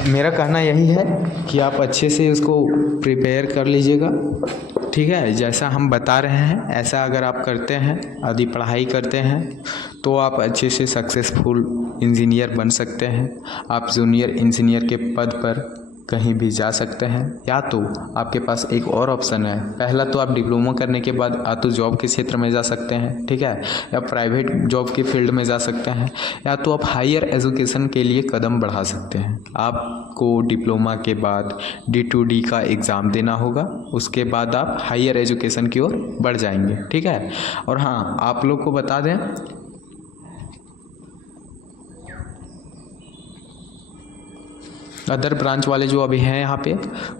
मेरा कहना यही है कि आप अच्छे से उसको प्रिपेयर कर लीजिएगा, ठीक है। जैसा हम बता रहे हैं ऐसा अगर आप करते हैं, यदि पढ़ाई करते हैं, तो आप अच्छे से सक्सेसफुल इंजीनियर बन सकते हैं। आप जूनियर इंजीनियर के पद पर कहीं भी जा सकते हैं, या तो आपके पास एक और ऑप्शन है। पहला तो आप डिप्लोमा करने के बाद या तो जॉब के क्षेत्र में जा सकते हैं, ठीक है, या प्राइवेट जॉब के फील्ड में जा सकते हैं, या तो आप हायर एजुकेशन के लिए कदम बढ़ा सकते हैं। आपको डिप्लोमा के बाद D2D का एग्ज़ाम देना होगा, उसके बाद आप हायर एजुकेशन की ओर बढ़ जाएंगे, ठीक है। और हाँ, आप लोग को बता दें, अदर ब्रांच वाले जो अभी हैं यहाँ पे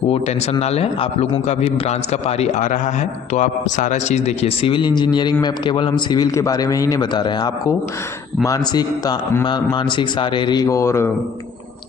वो टेंशन ना लें, आप लोगों का भी ब्रांच का पारी आ रहा है, तो आप सारा चीज़ देखिए। सिविल इंजीनियरिंग में अब केवल हम सिविल के बारे में ही नहीं बता रहे हैं, आपको मानसिक शारीरिक और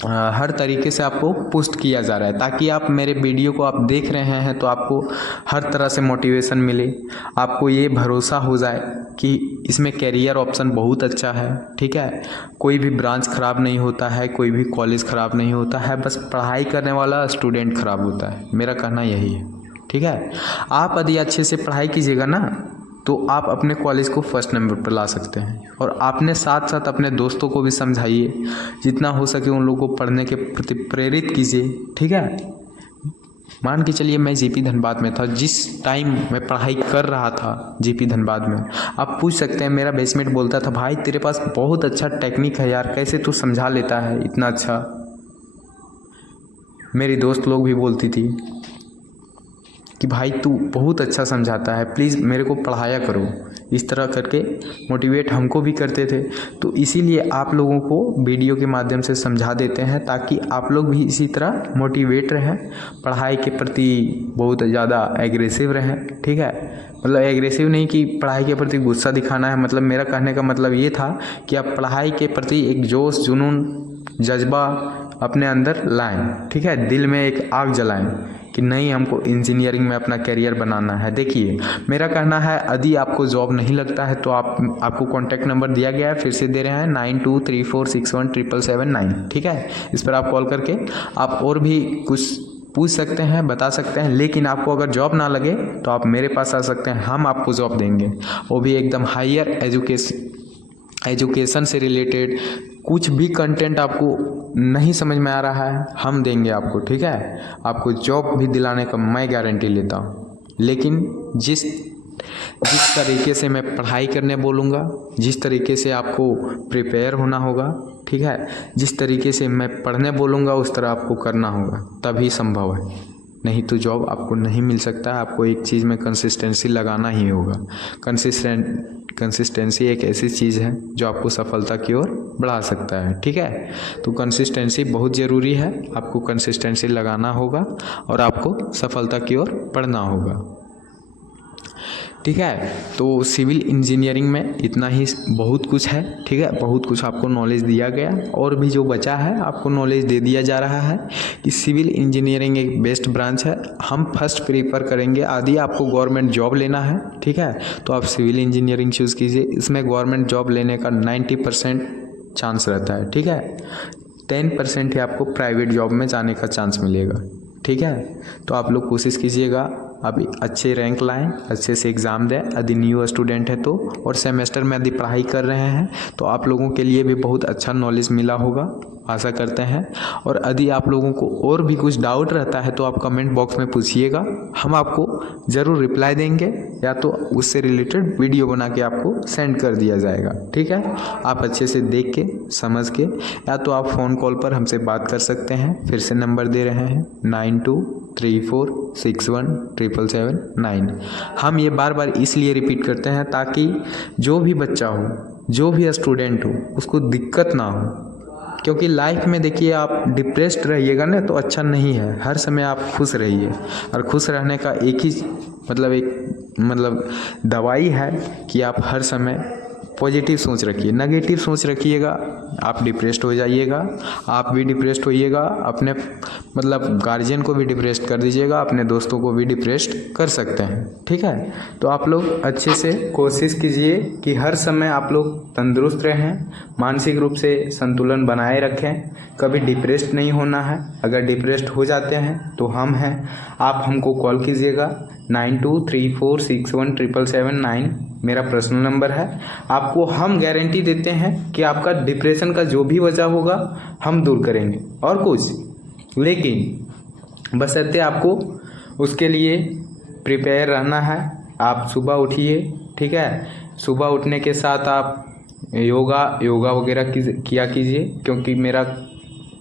हर तरीके से आपको पुष्ट किया जा रहा है, ताकि आप मेरे वीडियो को आप देख रहे हैं तो आपको हर तरह से मोटिवेशन मिले, आपको ये भरोसा हो जाए कि इसमें कैरियर ऑप्शन बहुत अच्छा है, ठीक है। कोई भी ब्रांच ख़राब नहीं होता है, कोई भी कॉलेज ख़राब नहीं होता है, बस पढ़ाई करने वाला स्टूडेंट ख़राब होता है। मेरा कहना यही है, ठीक है। आप यदि अच्छे से पढ़ाई कीजिएगा ना, तो आप अपने कॉलेज को फर्स्ट नंबर पर ला सकते हैं। और आपने साथ साथ अपने दोस्तों को भी समझाइए, जितना हो सके उन लोगों को पढ़ने के प्रति प्रेरित कीजिए, ठीक है। मान के चलिए मैं जीपी धनबाद में था, जिस टाइम मैं पढ़ाई कर रहा था जीपी धनबाद में, आप पूछ सकते हैं, मेरा बेसमेट बोलता था, भाई तेरे पास बहुत अच्छा टेक्निक है यार, कैसे तू समझा लेता है इतना अच्छा। मेरी दोस्त लोग भी बोलती थी कि भाई तू बहुत अच्छा समझाता है, प्लीज़ मेरे को पढ़ाया करो। इस तरह करके मोटिवेट हमको भी करते थे। तो इसीलिए आप लोगों को वीडियो के माध्यम से समझा देते हैं, ताकि आप लोग भी इसी तरह मोटिवेट रहें, पढ़ाई के प्रति बहुत ज़्यादा एग्रेसिव रहें, ठीक है। मतलब एग्रेसिव नहीं कि पढ़ाई के प्रति गुस्सा दिखाना है, मतलब मेरा कहने का मतलब ये था कि आप पढ़ाई के प्रति एक जोश, जुनून, जज्बा अपने अंदर लाएं, ठीक है। दिल में एक आग जलाएं कि नहीं, हमको इंजीनियरिंग में अपना करियर बनाना है। देखिए, मेरा कहना है, यदि आपको जॉब नहीं लगता है तो आपको कॉन्टैक्ट नंबर दिया गया है, फिर से दे रहे हैं, 9234617779, ठीक है। इस पर आप कॉल करके आप और भी कुछ पूछ सकते हैं, बता सकते हैं। लेकिन आपको अगर जॉब ना लगे तो आप मेरे पास आ सकते हैं, हम आपको जॉब देंगे, वो भी एकदम हायर एजुकेशन से रिलेटेड, कुछ भी कंटेंट आपको नहीं समझ में आ रहा है हम देंगे आपको, ठीक है। आपको जॉब भी दिलाने का मैं गारंटी लेता हूँ। लेकिन जिस तरीके से मैं पढ़ाई करने बोलूँगा, जिस तरीके से आपको प्रिपेयर होना होगा, ठीक है, जिस तरीके से मैं पढ़ने बोलूँगा उस तरह आपको करना होगा, तभी संभव है। नहीं तो जॉब आपको नहीं मिल सकता है। आपको एक चीज़ में कंसिस्टेंसी लगाना ही होगा। कंसिस्टेंसी एक ऐसी चीज़ है जो आपको सफलता की ओर बढ़ा सकता है, ठीक है। तो कंसिस्टेंसी बहुत ज़रूरी है। आपको कंसिस्टेंसी लगाना होगा और आपको सफलता की ओर बढ़ना होगा, ठीक है। तो सिविल इंजीनियरिंग में इतना ही बहुत कुछ है, ठीक है। बहुत कुछ आपको नॉलेज दिया गया और भी जो बचा है आपको नॉलेज दे दिया जा रहा है कि सिविल इंजीनियरिंग एक बेस्ट ब्रांच है। हम फर्स्ट प्रीफर करेंगे यदि आपको गवर्नमेंट जॉब लेना है, ठीक है, तो आप सिविल इंजीनियरिंग चूज़ कीजिए। इसमें गवर्नमेंट जॉब लेने का 90% चांस रहता है, ठीक है। 10% ही आपको प्राइवेट जॉब में जाने का चांस मिलेगा, ठीक है। तो आप लोग कोशिश कीजिएगा अभी अच्छे रैंक लाएं, अच्छे से एग्ज़ाम दें यदि न्यू स्टूडेंट है तो, और सेमेस्टर में यदि पढ़ाई कर रहे हैं तो आप लोगों के लिए भी बहुत अच्छा नॉलेज मिला होगा, आशा करते हैं। और यदि आप लोगों को और भी कुछ डाउट रहता है तो आप कमेंट बॉक्स में पूछिएगा, हम आपको ज़रूर रिप्लाई देंगे या तो उससे रिलेटेड वीडियो बना के आपको सेंड कर दिया जाएगा, ठीक है। आप अच्छे से देख के समझ के या तो आप फ़ोन कॉल पर हमसे बात कर सकते हैं। फिर से नंबर दे रहे हैं 9234617779। हम ये बार बार इसलिए रिपीट करते हैं ताकि जो भी बच्चा हो, जो भी स्टूडेंट हो, उसको दिक्कत ना हो। क्योंकि लाइफ में देखिए आप डिप्रेस्ड रहिएगा ना तो अच्छा नहीं है। हर समय आप खुश रहिए, और खुश रहने का एक ही मतलब दवाई है कि आप हर समय पॉजिटिव सोच रखिए। नेगेटिव सोच रखिएगा आप डिप्रेस्ड हो जाइएगा। आप भी डिप्रेस्ड होइएगा, अपने गार्जियन को भी डिप्रेस्ड कर दीजिएगा, अपने दोस्तों को भी डिप्रेस्ड कर सकते हैं, ठीक है। तो आप लोग अच्छे से कोशिश कीजिए कि हर समय आप लोग तंदुरुस्त रहें, मानसिक रूप से संतुलन बनाए रखें। कभी डिप्रेस्ड नहीं होना है। अगर डिप्रेस्ड हो जाते हैं तो हम हैं, आप हमको कॉल कीजिएगा 9234617779 मेरा पर्सनल नंबर है। आपको हम गारंटी देते हैं कि आपका डिप्रेशन का जो भी वजह होगा हम दूर करेंगे और कुछ। लेकिन बशर्ते आपको उसके लिए प्रिपेयर रहना है। आप सुबह उठिए, ठीक है। सुबह उठने के साथ आप योगा वगैरह किया कीजिए, क्योंकि मेरा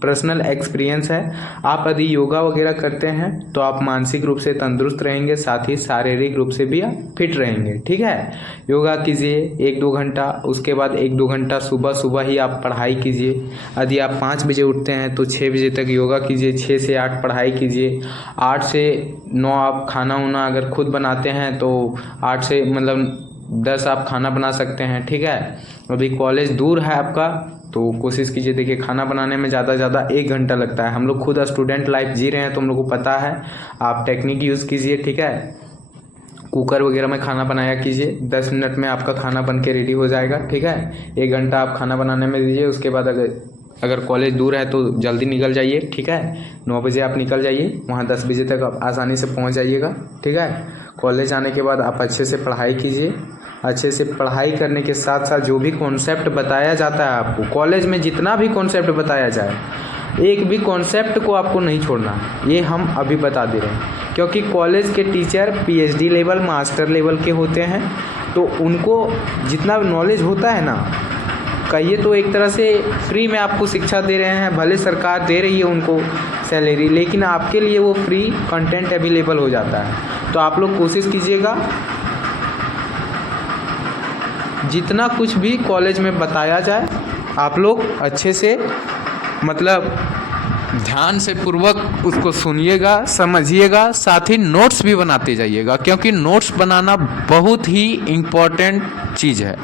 पर्सनल एक्सपीरियंस है। आप यदि योगा वगैरह करते हैं तो आप मानसिक रूप से तंदुरुस्त रहेंगे, साथ ही शारीरिक रूप से भी आप फिट रहेंगे, ठीक है। योगा कीजिए 1-2 घंटा, उसके बाद 1-2 घंटा सुबह ही आप पढ़ाई कीजिए। यदि आप 5 बजे उठते हैं तो 6 बजे तक योगा कीजिए, 6 से 8 पढ़ाई कीजिए, 8 से 9 आप खाना वाना अगर खुद बनाते हैं तो 8 से 10 आप खाना बना सकते हैं, ठीक है। अभी कॉलेज दूर है आपका तो कोशिश कीजिए, देखिए खाना बनाने में ज़्यादा 1 घंटा लगता है। हम लोग खुद स्टूडेंट लाइफ जी रहे हैं तो हम लोग को पता है। आप टेक्निक यूज़ कीजिए, ठीक है। कुकर वगैरह में खाना बनाया कीजिए, 10 मिनट में आपका खाना बन के रेडी हो जाएगा, ठीक है। 1 घंटा आप खाना बनाने में दीजिए। उसके बाद अगर कॉलेज दूर है तो जल्दी निकल जाइए, ठीक है। 9 बजे आप निकल जाइए, वहाँ 10 बजे तक आप आसानी से पहुँच जाइएगा, ठीक है। कॉलेज आने के बाद आप अच्छे से पढ़ाई कीजिए। अच्छे से पढ़ाई करने के साथ साथ जो भी कॉन्सेप्ट बताया जाता है आपको कॉलेज में, जितना भी कॉन्सेप्ट बताया जाए, एक भी कॉन्सेप्ट को आपको नहीं छोड़ना। ये हम अभी बता दे रहे हैं, क्योंकि कॉलेज के teacher PhD level, master level के होते हैं, तो उनको जितना नॉलेज होता है ना, कहिए तो एक तरह से फ्री में आपको शिक्षा दे रहे हैं। भले सरकार दे रही है उनको सैलरी, लेकिन आपके लिए वो फ्री कंटेंट अवेलेबल हो जाता है। तो आप लोग कोशिश कीजिएगा जितना कुछ भी कॉलेज में बताया जाए आप लोग अच्छे से ध्यान से पूर्वक उसको सुनिएगा, समझिएगा, साथ ही नोट्स भी बनाते जाइएगा, क्योंकि नोट्स बनाना बहुत ही इम्पोर्टेंट चीज़ है।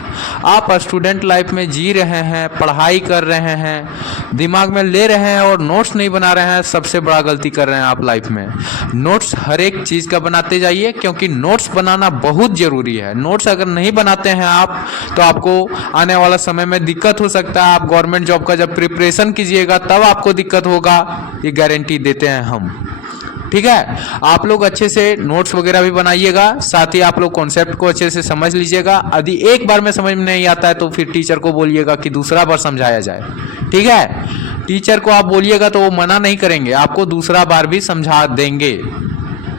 आप स्टूडेंट लाइफ में जी रहे हैं, पढ़ाई कर रहे हैं, दिमाग में ले रहे हैं और नोट्स नहीं बना रहे हैं, सबसे बड़ा गलती कर रहे हैं आप लाइफ में। नोट्स हर एक चीज़ का बनाते जाइए, क्योंकि नोट्स बनाना बहुत ज़रूरी है। नोट्स अगर नहीं बनाते हैं आप तो आपको आने वाला समय में दिक्कत हो सकता है। आप गवर्नमेंट जॉब का जब प्रिपरेशन कीजिएगा तब आपको दिक्कत होगा, ये गारंटी देते हैं हम। ठीक है। आप लोग अच्छे से नोट्स वगैरह भी बनाइएगा, साथ ही आप लोग कॉन्सेप्ट को अच्छे से समझ लीजिएगा। यदि एक बार में समझ में नहीं आता है तो फिर टीचर को बोलिएगा कि दूसरा बार समझाया जाए, ठीक है। टीचर को आप बोलिएगा तो वो मना नहीं करेंगे, आपको दूसरा बार भी समझा देंगे,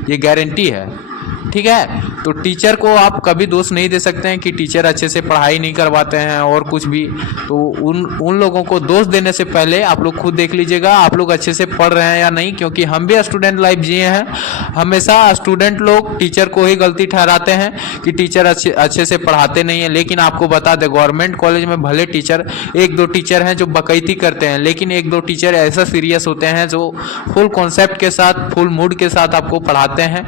ये गारंटी है, ठीक है। तो टीचर को आप कभी दोष नहीं दे सकते हैं कि टीचर अच्छे से पढ़ाई नहीं करवाते हैं और कुछ भी। तो उन लोगों को दोष देने से पहले आप लोग खुद देख लीजिएगा आप लोग अच्छे से पढ़ रहे हैं या नहीं, क्योंकि हम भी स्टूडेंट लाइफ जिए हैं। हमेशा स्टूडेंट लोग टीचर को ही गलती ठहराते हैं कि टीचर अच्छे से पढ़ाते नहीं है। लेकिन आपको बता दें, गवर्नमेंट कॉलेज में भले टीचर एक दो टीचर हैं जो बकैती करते हैं, लेकिन एक दो टीचर ऐसा सीरियस होते हैं जो फुल कॉन्सेप्ट के साथ, फुल मूड के साथ आपको पढ़ाते हैं,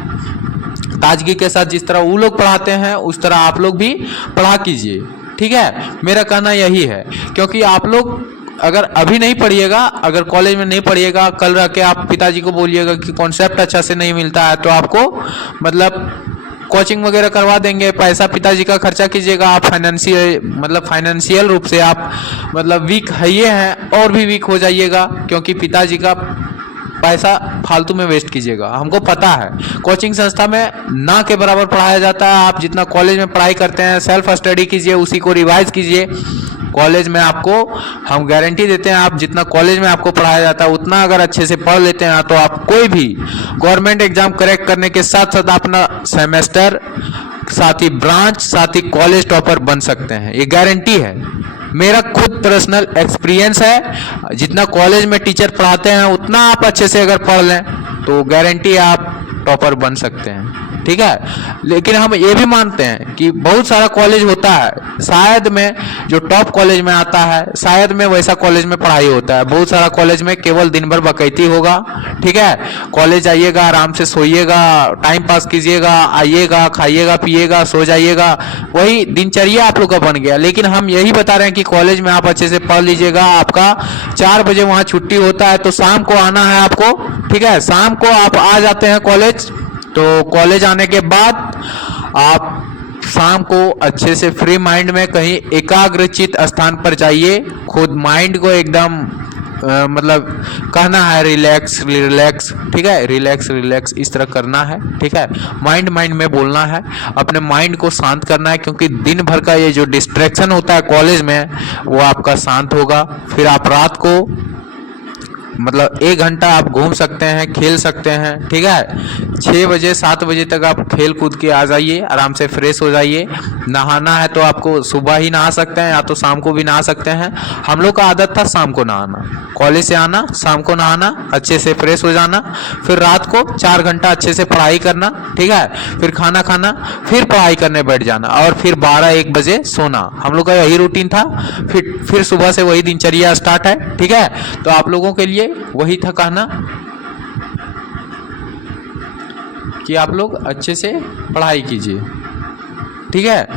ताजगी के साथ। जिस तरह वो लोग पढ़ाते हैं उस तरह आप लोग भी पढ़ा कीजिए, ठीक है। मेरा कहना यही है, क्योंकि आप लोग अगर अभी नहीं पढ़िएगा, अगर कॉलेज में नहीं पढ़िएगा, कल रह के आप पिताजी को बोलिएगा कि कॉन्सेप्ट अच्छा से नहीं मिलता है, तो आपको मतलब कोचिंग वगैरह करवा देंगे, पैसा पिताजी का खर्चा कीजिएगा। आप फाइनेंशियल रूप से आप मतलब वीक है ये हैं, और भी वीक हो जाइएगा, क्योंकि पिताजी का पैसा फालतू में वेस्ट कीजिएगा। हमको पता है कोचिंग संस्था में ना के बराबर पढ़ाया जाता है। आप जितना कॉलेज में पढ़ाई करते हैं सेल्फ स्टडी कीजिए, उसी को रिवाइज कीजिए। कॉलेज में आपको हम गारंटी देते हैं, आप जितना कॉलेज में आपको पढ़ाया जाता है उतना अगर अच्छे से पढ़ लेते हैं तो आप कोई भी गवर्नमेंट एग्जाम क्रैक करने के साथ साथ अपना सेमेस्टर, साथ ही ब्रांच, साथ ही कॉलेज टॉपर बन सकते हैं। ये गारंटी है, मेरा खुद पर्सनल एक्सपीरियंस है। जितना कॉलेज में टीचर पढ़ाते हैं उतना आप अच्छे से अगर पढ़ लें तो गारंटी आप टॉपर बन सकते हैं, ठीक है। लेकिन हम ये भी मानते हैं कि बहुत सारा कॉलेज होता है, शायद में जो टॉप कॉलेज में आता है शायद में वैसा कॉलेज में पढ़ाई होता है। बहुत सारा कॉलेज में केवल दिन भर बकैती होगा, ठीक है। कॉलेज आइएगा, आराम से सोइएगा, टाइम पास कीजिएगा, आइएगा, खाइएगा, पिएगा, सो जाइएगा, वही दिनचर्या आप लोग का बन गया। लेकिन हम यही बता रहे हैं कि कॉलेज में आप अच्छे से पढ़ लीजिएगा। आपका 4 बजे वहाँ छुट्टी होता है, तो शाम को आना है आपको, ठीक है। शाम को आप आ जाते हैं कॉलेज, तो कॉलेज आने के बाद आप शाम को अच्छे से फ्री माइंड में कहीं एकाग्रचित स्थान पर जाइए। खुद माइंड को एकदम मतलब कहना है रिलैक्स रिलैक्स, ठीक है, रिलैक्स रिलैक्स इस तरह करना है, ठीक है। माइंड में बोलना है, अपने माइंड को शांत करना है, क्योंकि दिन भर का ये जो डिस्ट्रैक्शन होता है कॉलेज में वो आपका शांत होगा। फिर आप रात को मतलब 1 घंटा आप घूम सकते हैं, खेल सकते हैं, ठीक है। 6 बजे 7 बजे तक आप खेल कूद के आ जाइए, आराम से फ्रेश हो जाइए। नहाना है तो आपको सुबह ही नहा सकते हैं या तो शाम को भी नहा सकते हैं। हम लोग का आदत था शाम को नहाना, कॉलेज से आना, शाम को नहाना, अच्छे से फ्रेश हो जाना, फिर रात को 4 घंटा अच्छे से पढ़ाई करना, ठीक है। फिर खाना खाना, फिर पढ़ाई करने बैठ जाना और फिर 12-1 बजे सोना। हम लोग का यही रूटीन था। फिर सुबह से वही दिनचर्या स्टार्ट है, ठीक है। तो आप लोगों के लिए वही था कहना कि आप लोग अच्छे से पढ़ाई कीजिए, ठीक है।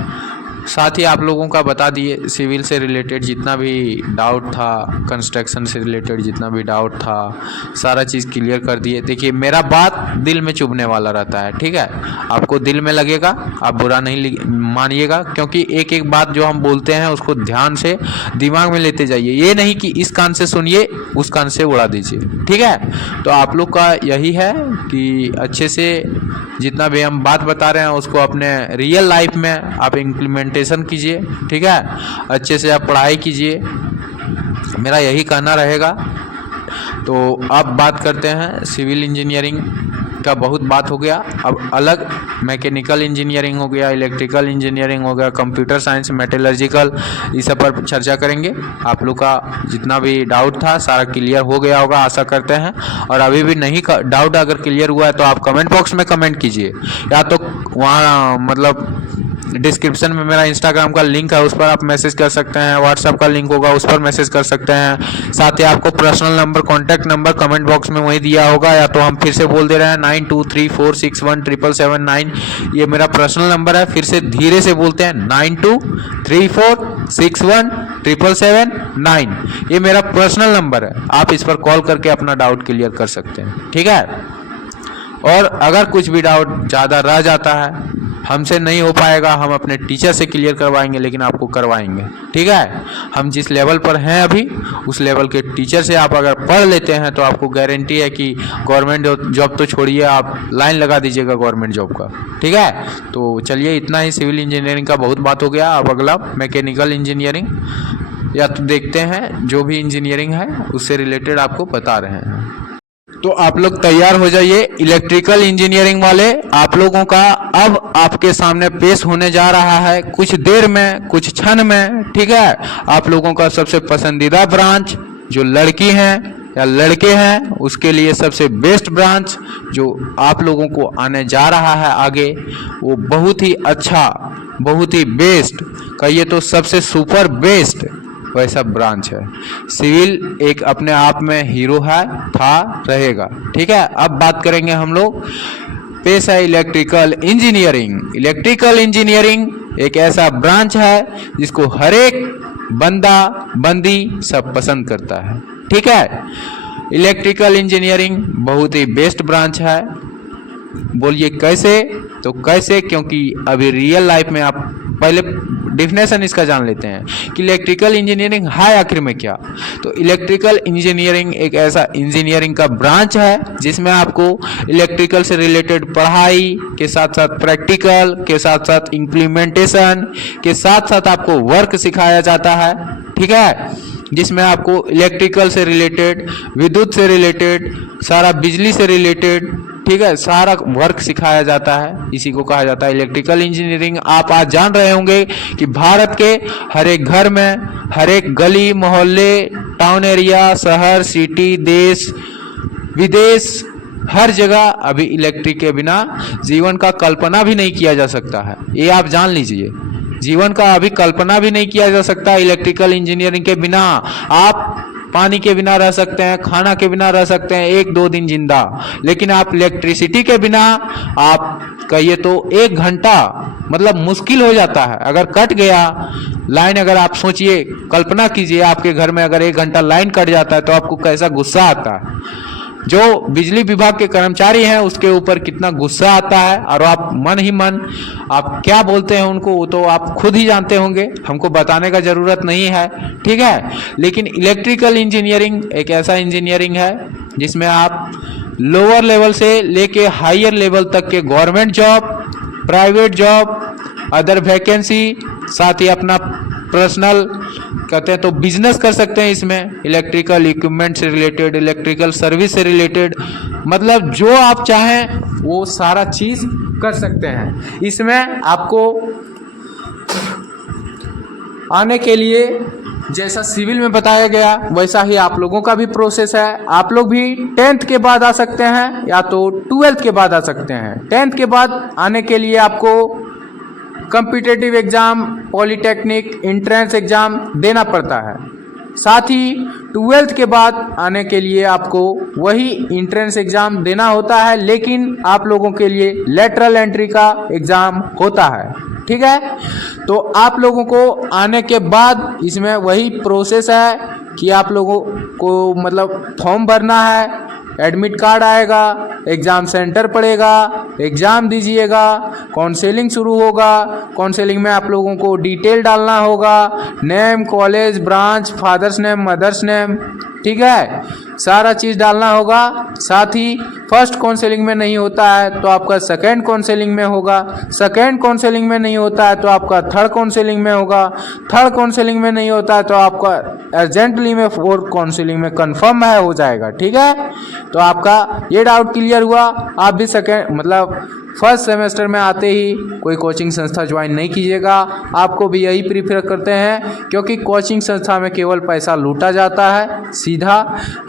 साथ ही आप लोगों का बता दिए सिविल से रिलेटेड जितना भी डाउट था, कंस्ट्रक्शन से रिलेटेड जितना भी डाउट था, सारा चीज़ क्लियर कर दिए। देखिए मेरा बात दिल में चुभने वाला रहता है, ठीक है। आपको दिल में लगेगा, आप बुरा नहीं मानिएगा, क्योंकि एक एक बात जो हम बोलते हैं उसको ध्यान से दिमाग में लेते जाइए। ये नहीं कि इस कान से सुनिए उस कान से उड़ा दीजिए, ठीक है। तो आप लोग का यही है कि अच्छे से जितना भी हम बात बता रहे हैं उसको अपने रियल लाइफ में आप इम्प्लीमेंटेशन कीजिए, ठीक है। अच्छे से आप पढ़ाई कीजिए, मेरा यही कहना रहेगा। तो अब बात करते हैं सिविल इंजीनियरिंग का। बहुत बात हो गया, अब अलग मैकेनिकल इंजीनियरिंग हो गया, इलेक्ट्रिकल इंजीनियरिंग हो गया, कंप्यूटर साइंस, मेटलर्जिकल, इस सब पर चर्चा करेंगे। आप लोग का जितना भी डाउट था सारा क्लियर हो गया होगा आशा करते हैं। और अभी भी नहीं डाउट अगर क्लियर हुआ है तो आप कमेंट बॉक्स में कमेंट कीजिए, या तो वहाँ मतलब डिस्क्रिप्शन में मेरा इंस्टाग्राम का लिंक है उस पर आप मैसेज कर सकते हैं, व्हाट्सएप का लिंक होगा उस पर मैसेज कर सकते हैं। साथ ही आपको personal number, contact number comment box में वही दिया होगा, या तो हम फिर से बोल दे रहे हैं 9234617779, ये मेरा पर्सनल नंबर है। फिर से धीरे से बोलते हैं 9234617779, ये मेरा पर्सनल नंबर है। आप इस पर कॉल करके अपना डाउट क्लियर कर सकते हैं, ठीक है। और अगर कुछ भी डाउट ज़्यादा रह जाता है, हमसे नहीं हो पाएगा, हम अपने टीचर से क्लियर करवाएंगे, लेकिन आपको करवाएंगे, ठीक है। हम जिस लेवल पर हैं अभी, उस लेवल के टीचर से आप अगर पढ़ लेते हैं तो आपको गारंटी है कि गवर्नमेंट जॉब तो छोड़िए, आप लाइन लगा दीजिएगा गवर्नमेंट जॉब का, ठीक है। तो चलिए, इतना ही सिविल इंजीनियरिंग का बहुत बात हो गया। अब अगला मैकेनिकल इंजीनियरिंग, या तो देखते हैं जो भी इंजीनियरिंग है उससे रिलेटेड आपको बता रहे हैं। तो आप लोग तैयार हो जाइए। इलेक्ट्रिकल इंजीनियरिंग वाले आप लोगों का अब आपके सामने पेश होने जा रहा है कुछ देर में, कुछ क्षण में, ठीक है। आप लोगों का सबसे पसंदीदा ब्रांच, जो लड़की हैं या लड़के हैं उसके लिए सबसे बेस्ट ब्रांच जो आप लोगों को आने जा रहा है आगे, वो बहुत ही अच्छा, बहुत ही बेस्ट, कहिए तो सबसे सुपर बेस्ट वैसा ब्रांच है। सिविल एक अपने आप में हीरो है, था, रहेगा, ठीक है। अब बात करेंगे हम लोग, पेश है इलेक्ट्रिकल इंजीनियरिंग। इलेक्ट्रिकल इंजीनियरिंग एक ऐसा ब्रांच है जिसको हर एक बंदा बंदी सब पसंद करता है, ठीक है। इलेक्ट्रिकल इंजीनियरिंग बहुत ही बेस्ट ब्रांच है। बोलिए कैसे? तो कैसे, क्योंकि अभी रियल लाइफ में आप पहले डिफिनेशन इसका जान लेते हैं कि इलेक्ट्रिकल इंजीनियरिंग है आखिर में क्या। तो इलेक्ट्रिकल इंजीनियरिंग एक ऐसा इंजीनियरिंग का ब्रांच है जिसमें आपको इलेक्ट्रिकल से रिलेटेड पढ़ाई के साथ साथ प्रैक्टिकल के साथ साथ इम्प्लीमेंटेशन के साथ साथ आपको वर्क सिखाया जाता है, ठीक है। जिसमें आपको इलेक्ट्रिकल से रिलेटेड, विद्युत से रिलेटेड, सारा बिजली से रिलेटेड, ठीक है, सारा वर्क सिखाया जाता है। इसी को कहा जाता है इलेक्ट्रिकल इंजीनियरिंग। आप आज जान रहे होंगे कि भारत के हर एक घर में, हर एक गली मोहल्ले, टाउन एरिया, शहर, सिटी, देश विदेश, हर जगह अभी इलेक्ट्रिक के बिना जीवन का कल्पना भी नहीं किया जा सकता है। ये आप जान लीजिए, जीवन का अभी कल्पना भी नहीं किया जा सकता इलेक्ट्रिकल इंजीनियरिंग के बिना। आप पानी के बिना रह सकते हैं, खाना के बिना रह सकते हैं 1-2 दिन जिंदा, लेकिन आप इलेक्ट्रिसिटी के बिना आप कहिए तो 1 घंटा मतलब मुश्किल हो जाता है। अगर कट गया लाइन, अगर आप सोचिए, कल्पना कीजिए आपके घर में अगर 1 घंटा लाइन कट जाता है तो आपको कैसा गुस्सा आता है। जो बिजली विभाग के कर्मचारी हैं उसके ऊपर कितना गुस्सा आता है, और आप मन ही मन आप क्या बोलते हैं उनको, वो तो आप खुद ही जानते होंगे, हमको बताने का ज़रूरत नहीं है, ठीक है। लेकिन इलेक्ट्रिकल इंजीनियरिंग एक ऐसा इंजीनियरिंग है जिसमें आप लोअर लेवल से लेके हायर लेवल तक के government job, private job, other vacancy, साथ ही अपना पर्सनल कहते हैं तो बिजनेस कर सकते हैं इसमें, इलेक्ट्रिकल इक्विपमेंट से रिलेटेड, इलेक्ट्रिकल सर्विस से रिलेटेड, मतलब जो आप चाहें वो सारा चीज़ कर सकते हैं। इसमें आपको आने के लिए जैसा सिविल में बताया गया वैसा ही आप लोगों का भी प्रोसेस है। आप लोग भी 10th के बाद आ सकते हैं या तो 12th के बाद आ सकते हैं। 10th के बाद आने के लिए आपको competitive exam, polytechnic, entrance exam देना पड़ता है। साथ ही 12th के बाद आने के लिए आपको वही एंट्रेंस एग्ज़ाम देना होता है, लेकिन आप लोगों के लिए लेटरल एंट्री का एग्ज़ाम होता है, ठीक है। तो आप लोगों को आने के बाद इसमें वही प्रोसेस है कि आप लोगों को मतलब फॉर्म भरना है, एडमिट कार्ड आएगा, एग्ज़ाम सेंटर पड़ेगा, एग्ज़ाम दीजिएगा, काउंसलिंग शुरू होगा। काउंसलिंग में आप लोगों को डिटेल डालना होगा, name, college, branch, father's name, mother's name, ठीक है, सारा चीज़ डालना होगा। साथ ही फर्स्ट काउंसलिंग में नहीं होता है तो आपका सेकेंड काउंसलिंग में होगा, सेकेंड काउंसलिंग में नहीं होता है तो आपका थर्ड काउंसलिंग में होगा, थर्ड काउंसलिंग में नहीं होता है तो आपका अर्जेंटली में फोर्थ काउंसलिंग में कंफर्म है हो जाएगा, ठीक है। तो आपका ये डाउट क्लियर हुआ। आप भी सेकेंड मतलब फर्स्ट सेमेस्टर में आते ही कोई कोचिंग संस्था ज्वाइन नहीं कीजिएगा। आपको भी यही प्रीफर करते हैं, क्योंकि कोचिंग संस्था में केवल पैसा लूटा जाता है। सीधा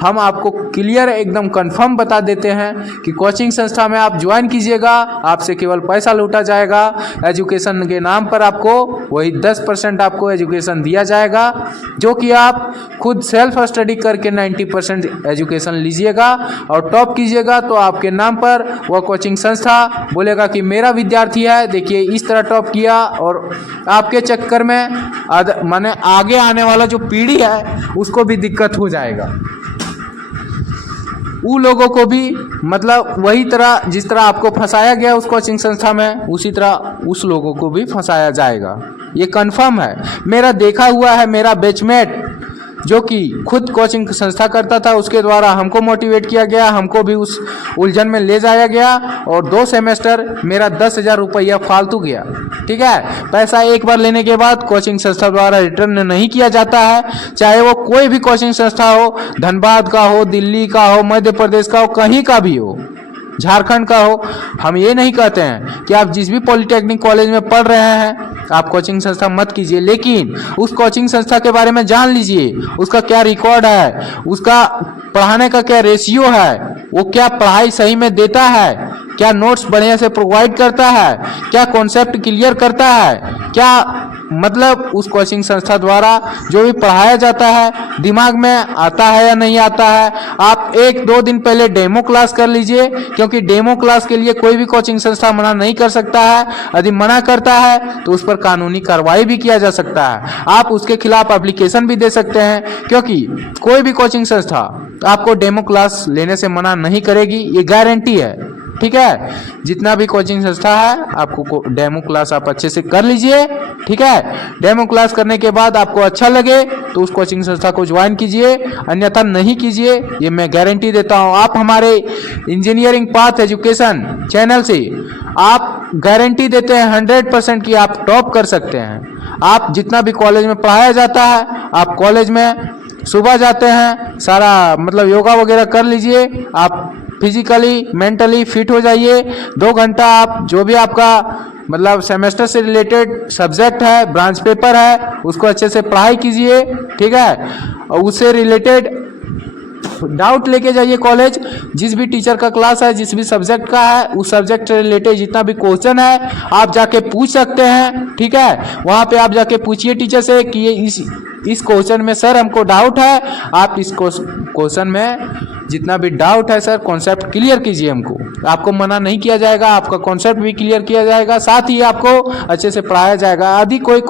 हम आपको क्लियर एकदम कंफर्म बता देते हैं कि कोचिंग संस्था में आप ज्वाइन कीजिएगा, आपसे केवल पैसा लूटा जाएगा। एजुकेशन के नाम पर आपको वही 10% आपको एजुकेशन दिया जाएगा, जो कि आप खुद सेल्फ स्टडी करके 90% एजुकेशन लीजिएगा और टॉप कीजिएगा। तो आपके नाम पर वह कोचिंग संस्था बोलेगा कि मेरा विद्यार्थी है, देखिए इस तरह टॉप किया, और आपके चक्कर में माने आगे आने वाला जो पीढ़ी है उसको भी दिक्कत हो जाएगा। उन लोगों को भी मतलब वही तरह जिस तरह आपको फंसाया गया उस कोचिंग संस्था में, उसी तरह उस लोगों को भी फंसाया जाएगा। ये कंफर्म है, मेरा देखा हुआ है। मेरा बैचमेट जो कि खुद कोचिंग संस्था करता था, उसके द्वारा हमको मोटिवेट किया गया, हमको भी उस उलझन में ले जाया गया और 2 सेमेस्टर मेरा 10,000 रुपया फालतू गया। ठीक है, पैसा एक बार लेने के बाद कोचिंग संस्था द्वारा रिटर्न नहीं किया जाता है, चाहे वो कोई भी कोचिंग संस्था हो, धनबाद का हो, दिल्ली का हो, मध्य प्रदेश का हो, कहीं का भी हो, झारखंड का हो। हम ये नहीं कहते हैं कि आप जिस भी पॉलिटेक्निक कॉलेज में पढ़ रहे हैं आप कोचिंग संस्था मत कीजिए, लेकिन उस कोचिंग संस्था के बारे में जान लीजिए, उसका क्या रिकॉर्ड है, उसका पढ़ाने का क्या रेशियो है, वो क्या पढ़ाई सही में देता है, क्या नोट्स बढ़िया से प्रोवाइड करता है, क्या कॉन्सेप्ट क्लियर करता है, क्या मतलब उस कोचिंग संस्था द्वारा जो भी पढ़ाया जाता है दिमाग में आता है या नहीं आता है। आप 1-2 दिन पहले डेमो क्लास कर लीजिए, क्योंकि डेमो क्लास के लिए कोई भी कोचिंग संस्था मना नहीं कर सकता है। यदि मना करता है तो उस पर कानूनी कार्रवाई भी किया जा सकता है, आप उसके खिलाफ एप्लीकेशन भी दे सकते हैं, क्योंकि कोई भी कोचिंग संस्था आपको डेमो क्लास लेने से मना नहीं करेगी, ये गारंटी है। ठीक है, जितना भी कोचिंग संस्था है आपको डेमो क्लास आप अच्छे से कर लीजिए। ठीक है, डेमो क्लास करने के बाद आपको अच्छा लगे तो उस कोचिंग संस्था को ज्वाइन कीजिए, अन्यथा नहीं कीजिए, ये मैं गारंटी देता हूँ। आप हमारे इंजीनियरिंग पाथ एजुकेशन चैनल से आप गारंटी देते हैं 100% कि आप टॉप कर सकते हैं। आप जितना भी कॉलेज में पढ़ाया जाता है, आप कॉलेज में सुबह जाते हैं, सारा मतलब योगा वगैरह कर लीजिए, आप फिजिकली मेंटली फिट हो जाइए। 2 घंटा आप जो भी आपका मतलब सेमेस्टर से रिलेटेड सब्जेक्ट है, ब्रांच पेपर है, उसको अच्छे से पढ़ाई कीजिए। ठीक है, और उससे रिलेटेड डाउट लेके जाइए कॉलेज, जिस भी टीचर का क्लास है, जिस भी सब्जेक्ट का है, उस सब्जेक्ट से रिलेटेड जितना भी क्वेश्चन है आप जाके पूछ सकते हैं। ठीक है, वहाँ पे आप जाके पूछिए टीचर से कि ये इस क्वेश्चन में सर हमको डाउट है, आप इस क्वेश्चन में जितना भी डाउट है सर कॉन्सेप्ट क्लियर कीजिए हमको। आपको मना नहीं किया जाएगा, आपका कॉन्सेप्ट भी क्लियर किया जाएगा, साथ ही आपको अच्छे से पढ़ाया जाएगा। यदि कोई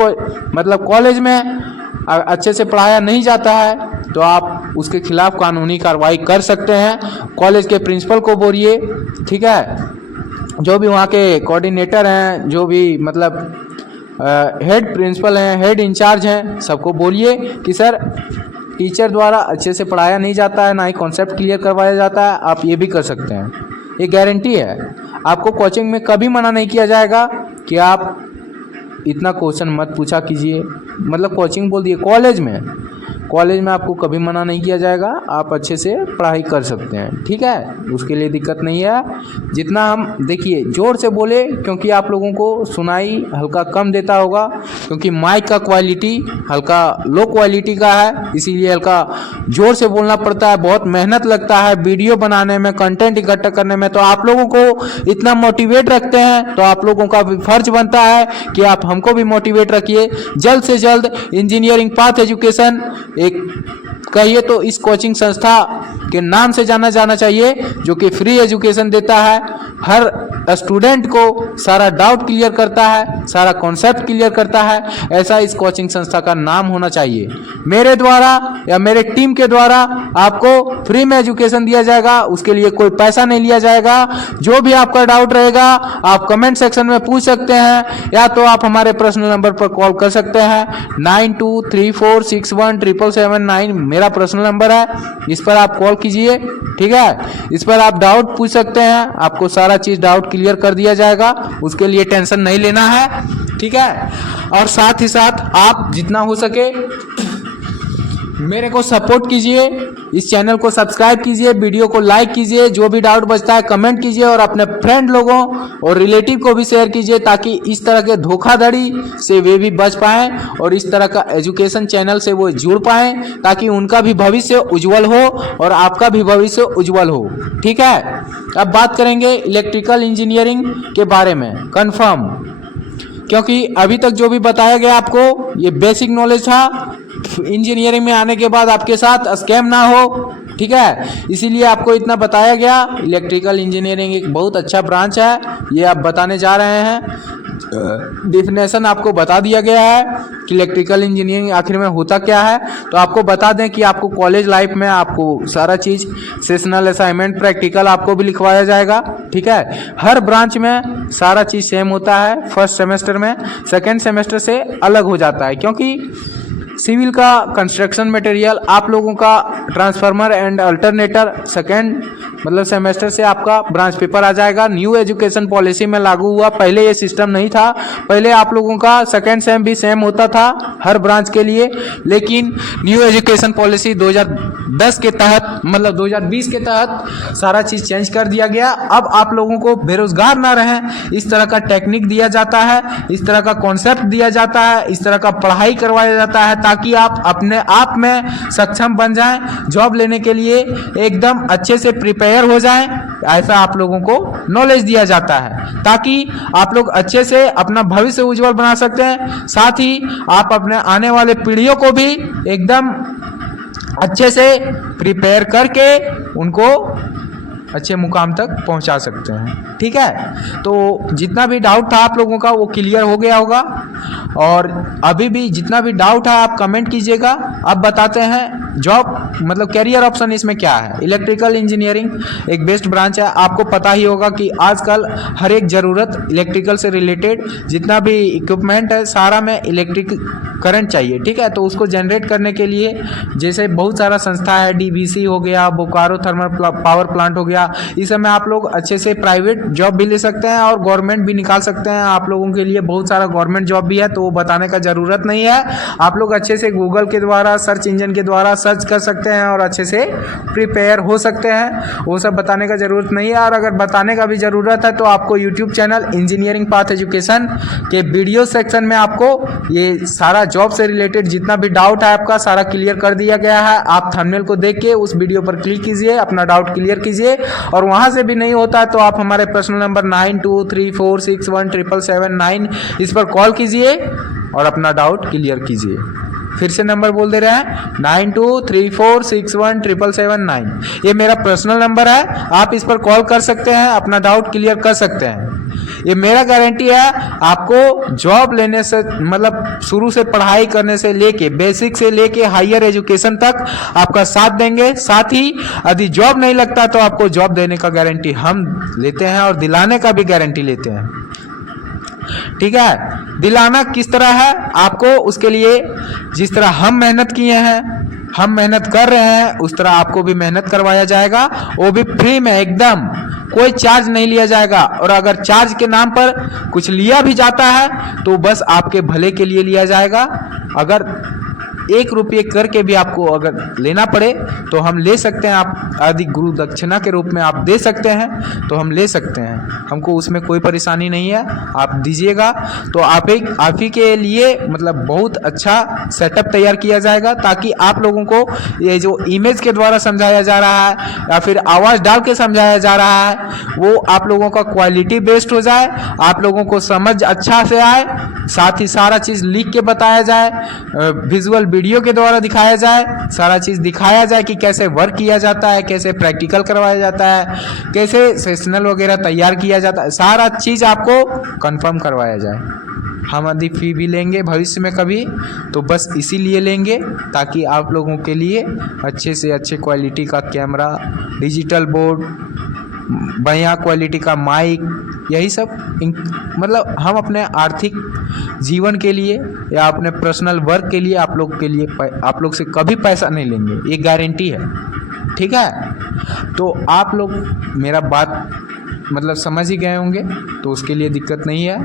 मतलब कॉलेज में अच्छे से पढ़ाया नहीं जाता है तो आप उसके खिलाफ कानूनी कार्रवाई कर सकते हैं। कॉलेज के प्रिंसिपल को बोलिए, ठीक है, जो भी वहाँ के कोऑर्डिनेटर हैं, जो भी मतलब हेड प्रिंसिपल हैं, हेड इंचार्ज हैं, सबको बोलिए कि सर टीचर द्वारा अच्छे से पढ़ाया नहीं जाता है, ना ही कॉन्सेप्ट क्लियर करवाया जाता है, आप ये भी कर सकते हैं। ये गारंटी है, आपको कोचिंग में कभी मना नहीं किया जाएगा कि आप इतना क्वेश्चन मत पूछा कीजिए। मतलब कोचिंग बोल दिए, कॉलेज में आपको कभी मना नहीं किया जाएगा, आप अच्छे से पढ़ाई कर सकते हैं। ठीक है, उसके लिए दिक्कत नहीं है। जितना हम देखिए ज़ोर से बोले, क्योंकि आप लोगों को सुनाई हल्का कम देता होगा, क्योंकि माइक का क्वालिटी हल्का लो क्वालिटी का है, इसीलिए हल्का ज़ोर से बोलना पड़ता है। बहुत मेहनत लगता है वीडियो बनाने में, कंटेंट इकट्ठा करने में। तो आप लोगों को इतना मोटिवेट रखते हैं तो आप लोगों का भी फर्ज बनता है कि आप हमको भी मोटिवेट रखिए। जल्द से जल्द इंजीनियरिंग पाथ एजुकेशन एक कहिए तो इस कोचिंग संस्था के नाम से जाना चाहिए, जो कि फ्री एजुकेशन देता है, हर स्टूडेंट को सारा डाउट क्लियर करता है, सारा कॉन्सेप्ट क्लियर करता है। ऐसा इस कोचिंग संस्था का नाम होना चाहिए। मेरे द्वारा या मेरे टीम के द्वारा आपको फ्री में एजुकेशन दिया जाएगा, उसके लिए कोई पैसा नहीं लिया जाएगा। जो भी आपका डाउट रहेगा आप कमेंट सेक्शन में पूछ सकते हैं, या तो आप हमारे पर्सनल नंबर पर कॉल कर सकते हैं। 9234617779 मेरा पर्सनल नंबर है, इस पर आप कॉल कीजिए। ठीक है, इस पर आप डाउट पूछ सकते हैं, आपको सारा चीज़ डाउट क्लियर कर दिया जाएगा, उसके लिए टेंशन नहीं लेना है। ठीक है, और साथ ही साथ आप जितना हो सके मेरे को सपोर्ट कीजिए, इस चैनल को सब्सक्राइब कीजिए, वीडियो को लाइक कीजिए, जो भी डाउट बचता है कमेंट कीजिए, और अपने फ्रेंड लोगों और रिलेटिव को भी शेयर कीजिए, ताकि इस तरह के धोखाधड़ी से वे भी बच पाएँ और इस तरह का एजुकेशन चैनल से वो जुड़ पाएँ, ताकि उनका भी भविष्य उज्जवल हो और आपका भी भविष्य उज्जवल हो। ठीक है, अब बात करेंगे इलेक्ट्रिकल इंजीनियरिंग के बारे में कंफर्म, क्योंकि अभी तक जो भी बताया गया आपको ये बेसिक नॉलेज था। इंजीनियरिंग में आने के बाद आपके साथ स्कैम ना हो, ठीक है, इसीलिए आपको इतना बताया गया। इलेक्ट्रिकल इंजीनियरिंग एक बहुत अच्छा ब्रांच है, ये आप बताने जा रहे हैं। डिफिनेशन आपको बता दिया गया है कि इलेक्ट्रिकल इंजीनियरिंग आखिर में होता क्या है। तो आपको बता दें कि आपको कॉलेज लाइफ में आपको सारा चीज़ सेशनल असाइनमेंट प्रैक्टिकल आपको भी लिखवाया जाएगा, ठीक है। हर ब्रांच में सारा चीज़ सेम होता है। फर्स्ट सेमेस्टर में सेकेंड सेमेस्टर से अलग हो जाता है, क्योंकि सिविल का कंस्ट्रक्शन मटेरियल आप लोगों का ट्रांसफार्मर एंड अल्टरनेटर सेकेंड मतलब सेमेस्टर से आपका ब्रांच पेपर आ जाएगा। न्यू एजुकेशन पॉलिसी में लागू हुआ, पहले ये सिस्टम नहीं था। पहले आप लोगों का सेकेंड सेम भी सेम होता था हर ब्रांच के लिए, लेकिन न्यू एजुकेशन पॉलिसी 2010 के तहत मतलब 2020 के तहत सारा चीज़ चेंज कर दिया गया। अब आप लोगों को बेरोजगार ना रहें, इस तरह का टेक्निक दिया जाता है, इस तरह का कॉन्सेप्ट दिया जाता है, इस तरह का पढ़ाई करवाया जाता है, ताकि आप अपने आप में सक्षम बन जाएं, जॉब लेने के लिए एकदम अच्छे से प्रिपेयर हो जाएं। ऐसा आप लोगों को नॉलेज दिया जाता है, ताकि आप लोग अच्छे से अपना भविष्य उज्जवल बना सकते हैं। साथ ही आप अपने आने वाले पीढ़ियों को भी एकदम अच्छे से प्रिपेयर करके उनको अच्छे मुकाम तक पहुंचा सकते हैं, ठीक है। तो जितना भी डाउट था आप लोगों का वो क्लियर हो गया होगा, और अभी भी जितना भी डाउट है आप कमेंट कीजिएगा। अब बताते हैं जॉब मतलब कैरियर ऑप्शन इसमें क्या है। इलेक्ट्रिकल इंजीनियरिंग एक बेस्ट ब्रांच है। आपको पता ही होगा कि आजकल हर एक ज़रूरत इलेक्ट्रिकल से रिलेटेड जितना भी इक्विपमेंट है सारा में इलेक्ट्रिक करंट चाहिए, ठीक है। तो उसको जनरेट करने के लिए जैसे बहुत सारा संस्था है, DVC हो गया, बोकारो थर्मल पावर प्लांट हो गया, इस समय आप लोग अच्छे से प्राइवेट जॉब भी ले सकते हैं और गवर्नमेंट भी निकाल सकते हैं। आप लोगों के लिए बहुत सारा गवर्नमेंट जॉब भी है, तो वो बताने का ज़रूरत नहीं है। आप लोग अच्छे से गूगल के द्वारा सर्च इंजन के द्वारा सर्च कर सकते हैं और अच्छे से प्रिपेयर हो सकते हैं। वो सब बताने का ज़रूरत नहीं है। और अगर बताने का भी ज़रूरत है तो आपको YouTube channel engineering path education के वीडियो सेक्शन में आपको ये सारा जॉब से रिलेटेड जितना भी डाउट है आपका सारा क्लियर कर दिया गया है। आप थंबनेल को देख के उस वीडियो पर क्लिक कीजिए, अपना डाउट क्लियर कीजिए। और वहाँ से भी नहीं होता तो आप हमारे पर्सनल नंबर 9234617779 इस पर कॉल कीजिए और अपना डाउट क्लियर कीजिए। फिर से नंबर बोल दे रहे हैं 9234617779, ये मेरा पर्सनल नंबर है। आप इस पर कॉल कर सकते हैं, अपना डाउट क्लियर कर सकते हैं। ये मेरा गारंटी है आपको जॉब लेने से मतलब शुरू से पढ़ाई करने से लेके बेसिक से लेके हायर एजुकेशन तक आपका साथ देंगे। साथ ही यदि जॉब नहीं लगता तो आपको जॉब देने का गारंटी हम लेते हैं और दिलाने का भी गारंटी लेते हैं, ठीक है। दिलाना किस तरह है आपको, उसके लिए जिस तरह हम मेहनत किए हैं, हम मेहनत कर रहे हैं, उस तरह आपको भी मेहनत करवाया जाएगा। वो भी फ्री में, एकदम कोई चार्ज नहीं लिया जाएगा। और अगर चार्ज के नाम पर कुछ लिया भी जाता है तो बस आपके भले के लिए लिया जाएगा। अगर 1 रुपये करके भी आपको अगर लेना पड़े तो हम ले सकते हैं। आप यदि गुरु दक्षिणा के रूप में आप दे सकते हैं तो हम ले सकते हैं, हमको उसमें कोई परेशानी नहीं है। आप दीजिएगा तो आप ही के लिए मतलब बहुत अच्छा सेटअप तैयार किया जाएगा, ताकि आप लोगों को ये जो इमेज के द्वारा समझाया जा रहा है या फिर आवाज़ डाल के समझाया जा रहा है वो आप लोगों का क्वालिटी बेस्ड हो जाए, आप लोगों को समझ अच्छा से आए। साथ ही सारा चीज़ लिख के बताया जाए, विजुअल वीडियो के द्वारा दिखाया जाए, सारा चीज़ दिखाया जाए कि कैसे वर्क किया जाता है, कैसे प्रैक्टिकल करवाया जाता है, कैसे सेशनल वगैरह तैयार किया जाता है, सारा चीज़ आपको कंफर्म करवाया जाए। हम यदि फी भी लेंगे भविष्य में कभी तो बस इसीलिए लेंगे ताकि आप लोगों के लिए अच्छे से अच्छे क्वालिटी का कैमरा, डिजिटल बोर्ड, बढ़िया क्वालिटी का माइक, यही सब मतलब हम अपने आर्थिक जीवन के लिए या अपने पर्सनल वर्क के लिए आप लोग से कभी पैसा नहीं लेंगे, ये गारंटी है, ठीक है। तो आप लोग मेरा बात मतलब समझ ही गए होंगे, तो उसके लिए दिक्कत नहीं है।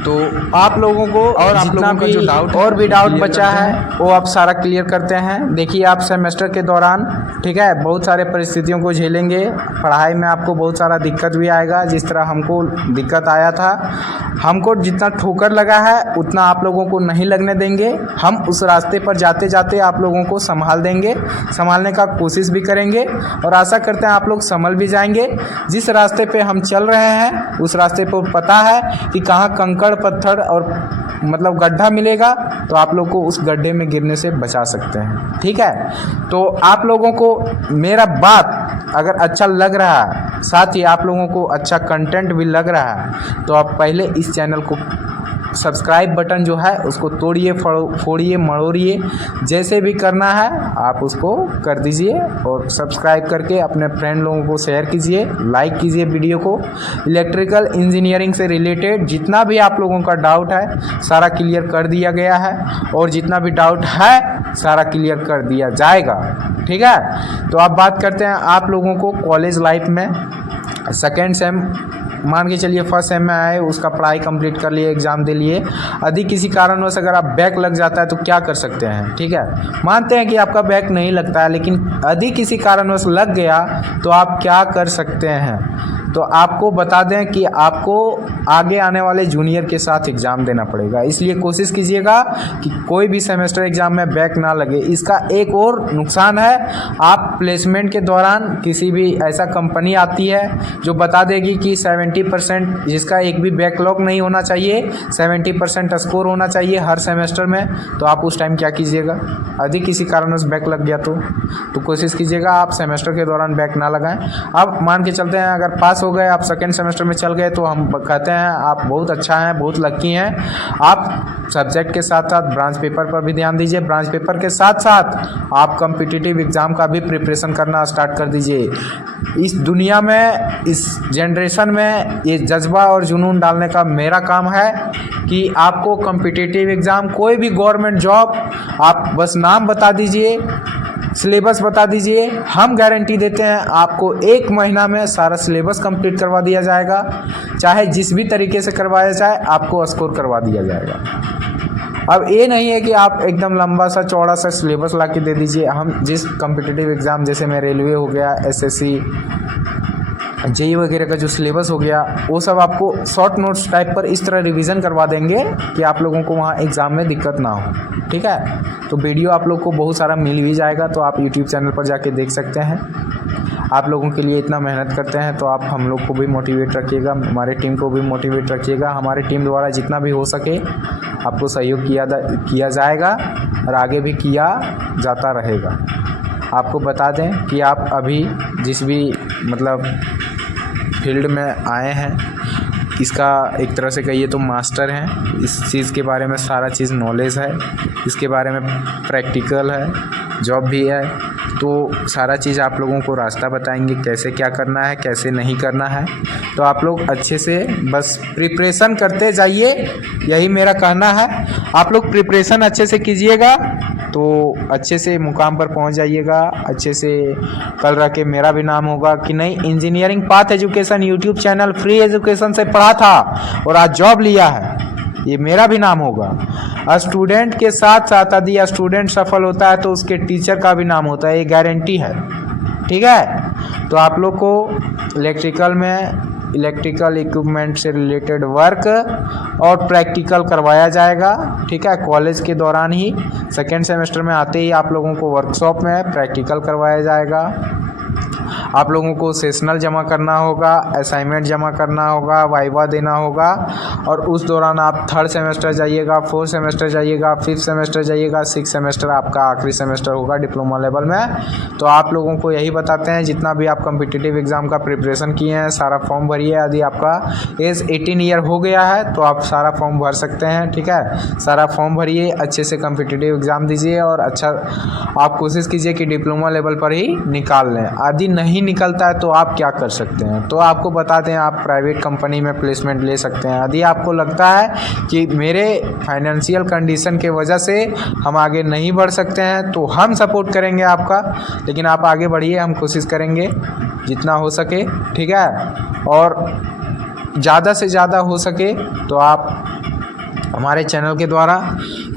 तो आप लोगों को और आप लोगों का जो डाउट और भी डाउट बचा है वो आप सारा क्लियर करते हैं। देखिए आप सेमेस्टर के दौरान, ठीक है, बहुत सारे परिस्थितियों को झेलेंगे। पढ़ाई में आपको बहुत सारा दिक्कत भी आएगा, जिस तरह हमको दिक्कत आया था। हमको जितना ठोकर लगा है उतना आप लोगों को नहीं लगने देंगे। हम उस रास्ते पर जाते जाते आप लोगों को संभाल देंगे, संभालने का कोशिश भी करेंगे और आशा करते हैं आप लोग संभल भी जाएंगे। जिस रास्ते पे हम चल रहे हैं उस रास्ते पर पता है कि कहाँ कंकड़ कीचड़ पत्थर और मतलब गड्ढा मिलेगा तो आप लोग को उस गड्ढे में गिरने से बचा सकते हैं। ठीक है, तो आप लोगों को मेरा बात अगर अच्छा लग रहा है, साथ ही आप लोगों को अच्छा कंटेंट भी लग रहा है, तो आप पहले इस चैनल को सब्सक्राइब बटन जो है उसको तोड़िए, फोड़िए, मड़ोड़िए, जैसे भी करना है आप उसको कर दीजिए और सब्सक्राइब करके अपने फ्रेंड लोगों को शेयर कीजिए, लाइक कीजिए वीडियो को। इलेक्ट्रिकल इंजीनियरिंग से रिलेटेड जितना भी आप लोगों का डाउट है सारा क्लियर कर दिया गया है और जितना भी डाउट है सारा क्लियर कर दिया जाएगा। ठीक है, तो अब बात करते हैं आप लोगों को कॉलेज लाइफ में सेकेंड सेम मान के चलिए फर्स्ट सेम में आए, उसका पढ़ाई कंप्लीट कर लिए, एग्ज़ाम दे लिए, यदि किसी कारणवश अगर आप बैक लग जाता है तो क्या कर सकते हैं। ठीक है, मानते हैं कि आपका बैक नहीं लगता है, लेकिन यदि किसी कारणवश लग गया तो आप क्या कर सकते हैं। तो आपको बता दें कि आपको आगे आने वाले जूनियर के साथ एग्ज़ाम देना पड़ेगा, इसलिए कोशिश कीजिएगा कि कोई भी सेमेस्टर एग्ज़ाम में बैक ना लगे। इसका एक और नुकसान है, आप प्लेसमेंट के दौरान किसी भी ऐसा कंपनी आती है जो बता देगी कि 70% जिसका एक भी बैकलॉग नहीं होना चाहिए, 70% स्कोर होना चाहिए हर सेमेस्टर में, तो आप उस टाइम क्या कीजिएगा। यदि किसी कारणवश बैक लग गया तो कोशिश कीजिएगा आप सेमेस्टर के दौरान बैक ना लगाएं। अब मान के चलते हैं अगर पास हो गए, आप सेकेंड सेमेस्टर में चल गए, तो हम कहते हैं आप बहुत अच्छा हैं, बहुत लकी हैं। आप सब्जेक्ट के साथ साथ ब्रांच पेपर पर भी ध्यान दीजिए, ब्रांच पेपर के साथ साथ आप कॉम्पिटिटिव एग्ज़ाम का भी प्रिपरेशन करना स्टार्ट कर दीजिए। इस दुनिया में, इस जनरेशन में ये जज्बा और जुनून डालने का मेरा काम है कि आपको कॉम्पिटिटिव एग्ज़ाम, कोई भी गवर्नमेंट जॉब, आप बस नाम बता दीजिए, सिलेबस बता दीजिए, हम गारंटी देते हैं आपको 1 महीना में सारा सिलेबस कंप्लीट करवा दिया जाएगा। चाहे जिस भी तरीके से करवाया जाए आपको स्कोर करवा दिया जाएगा। अब ये नहीं है कि आप एकदम लंबा सा चौड़ा सा सिलेबस ला के दे दीजिए। हम जिस कॉम्पिटिटिव एग्ज़ाम जैसे में रेलवे हो गया, एसएससी, जेई वगैरह का जो सिलेबस हो गया, वो सब आपको शॉर्ट नोट्स टाइप पर इस तरह रिवीजन करवा देंगे कि आप लोगों को वहाँ एग्ज़ाम में दिक्कत ना हो। ठीक है, तो वीडियो आप लोग को बहुत सारा मिल भी जाएगा, तो आप यूट्यूब चैनल पर जाके देख सकते हैं। आप लोगों के लिए इतना मेहनत करते हैं तो आप हम लोग को भी मोटिवेट रखिएगा, हमारे टीम को भी मोटिवेट रखिएगा। हमारी टीम द्वारा जितना भी हो सके आपको सहयोग किया जाएगा और आगे भी किया जाता रहेगा। आपको बता दें कि आप अभी जिस भी मतलब फील्ड में आए हैं, इसका एक तरह से कहिए तो मास्टर हैं, इस चीज़ के बारे में सारा चीज़ नॉलेज है, इसके बारे में प्रैक्टिकल है, जॉब भी है, तो सारा चीज़ आप लोगों को रास्ता बताएंगे कैसे क्या करना है, कैसे नहीं करना है। तो आप लोग अच्छे से बस प्रिपरेशन करते जाइए, यही मेरा कहना है। आप लोग प्रिपरेशन अच्छे से कीजिएगा तो अच्छे से मुकाम पर पहुंच जाइएगा। अच्छे से कल रह के मेरा भी नाम होगा कि नहीं, engineering path education YouTube channel free education से पढ़ा था और आज जॉब लिया है, ये मेरा भी नाम होगा। स्टूडेंट के साथ साथ यदि स्टूडेंट सफल होता है तो उसके टीचर का भी नाम होता है, ये गारंटी है। ठीक है, तो आप लोग को इलेक्ट्रिकल इक्विपमेंट से रिलेटेड वर्क और प्रैक्टिकल करवाया जाएगा। ठीक है, कॉलेज के दौरान ही सेकेंड सेमेस्टर में आते ही आप लोगों को वर्कशॉप में प्रैक्टिकल करवाया जाएगा। आप लोगों को सेशनल जमा करना होगा, असाइनमेंट जमा करना होगा, वाइवा देना होगा और उस दौरान आप थर्ड सेमेस्टर जाइएगा, फोर्थ सेमेस्टर जाइएगा, फिफ्थ सेमेस्टर जाइएगा, सिक्स सेमेस्टर आपका आखिरी सेमेस्टर होगा डिप्लोमा लेवल में। तो आप लोगों को यही बताते हैं, जितना भी आप कॉम्पिटिटिव एग्ज़ाम का प्रिपरेशन किए हैं सारा फॉर्म भरिए। यदि आपका एज 18 ईयर हो गया है तो आप सारा फॉर्म भर सकते हैं। ठीक है, सारा फॉर्म भरिए, अच्छे से कॉम्पिटिटिव एग्ज़ाम दीजिए और अच्छा आप कोशिश कीजिए कि डिप्लोमा लेवल पर ही निकाल लें। यदि नहीं निकलता है तो आप क्या कर सकते हैं, तो आपको बता दें आप प्राइवेट कंपनी में प्लेसमेंट ले सकते हैं। यदि आपको लगता है कि मेरे फाइनेंशियल कंडीशन के वजह से हम आगे नहीं बढ़ सकते हैं तो हम सपोर्ट करेंगे आपका, लेकिन आप आगे बढ़िए, हम कोशिश करेंगे जितना हो सके। ठीक है, और ज़्यादा से ज़्यादा हो सके तो आप हमारे चैनल के द्वारा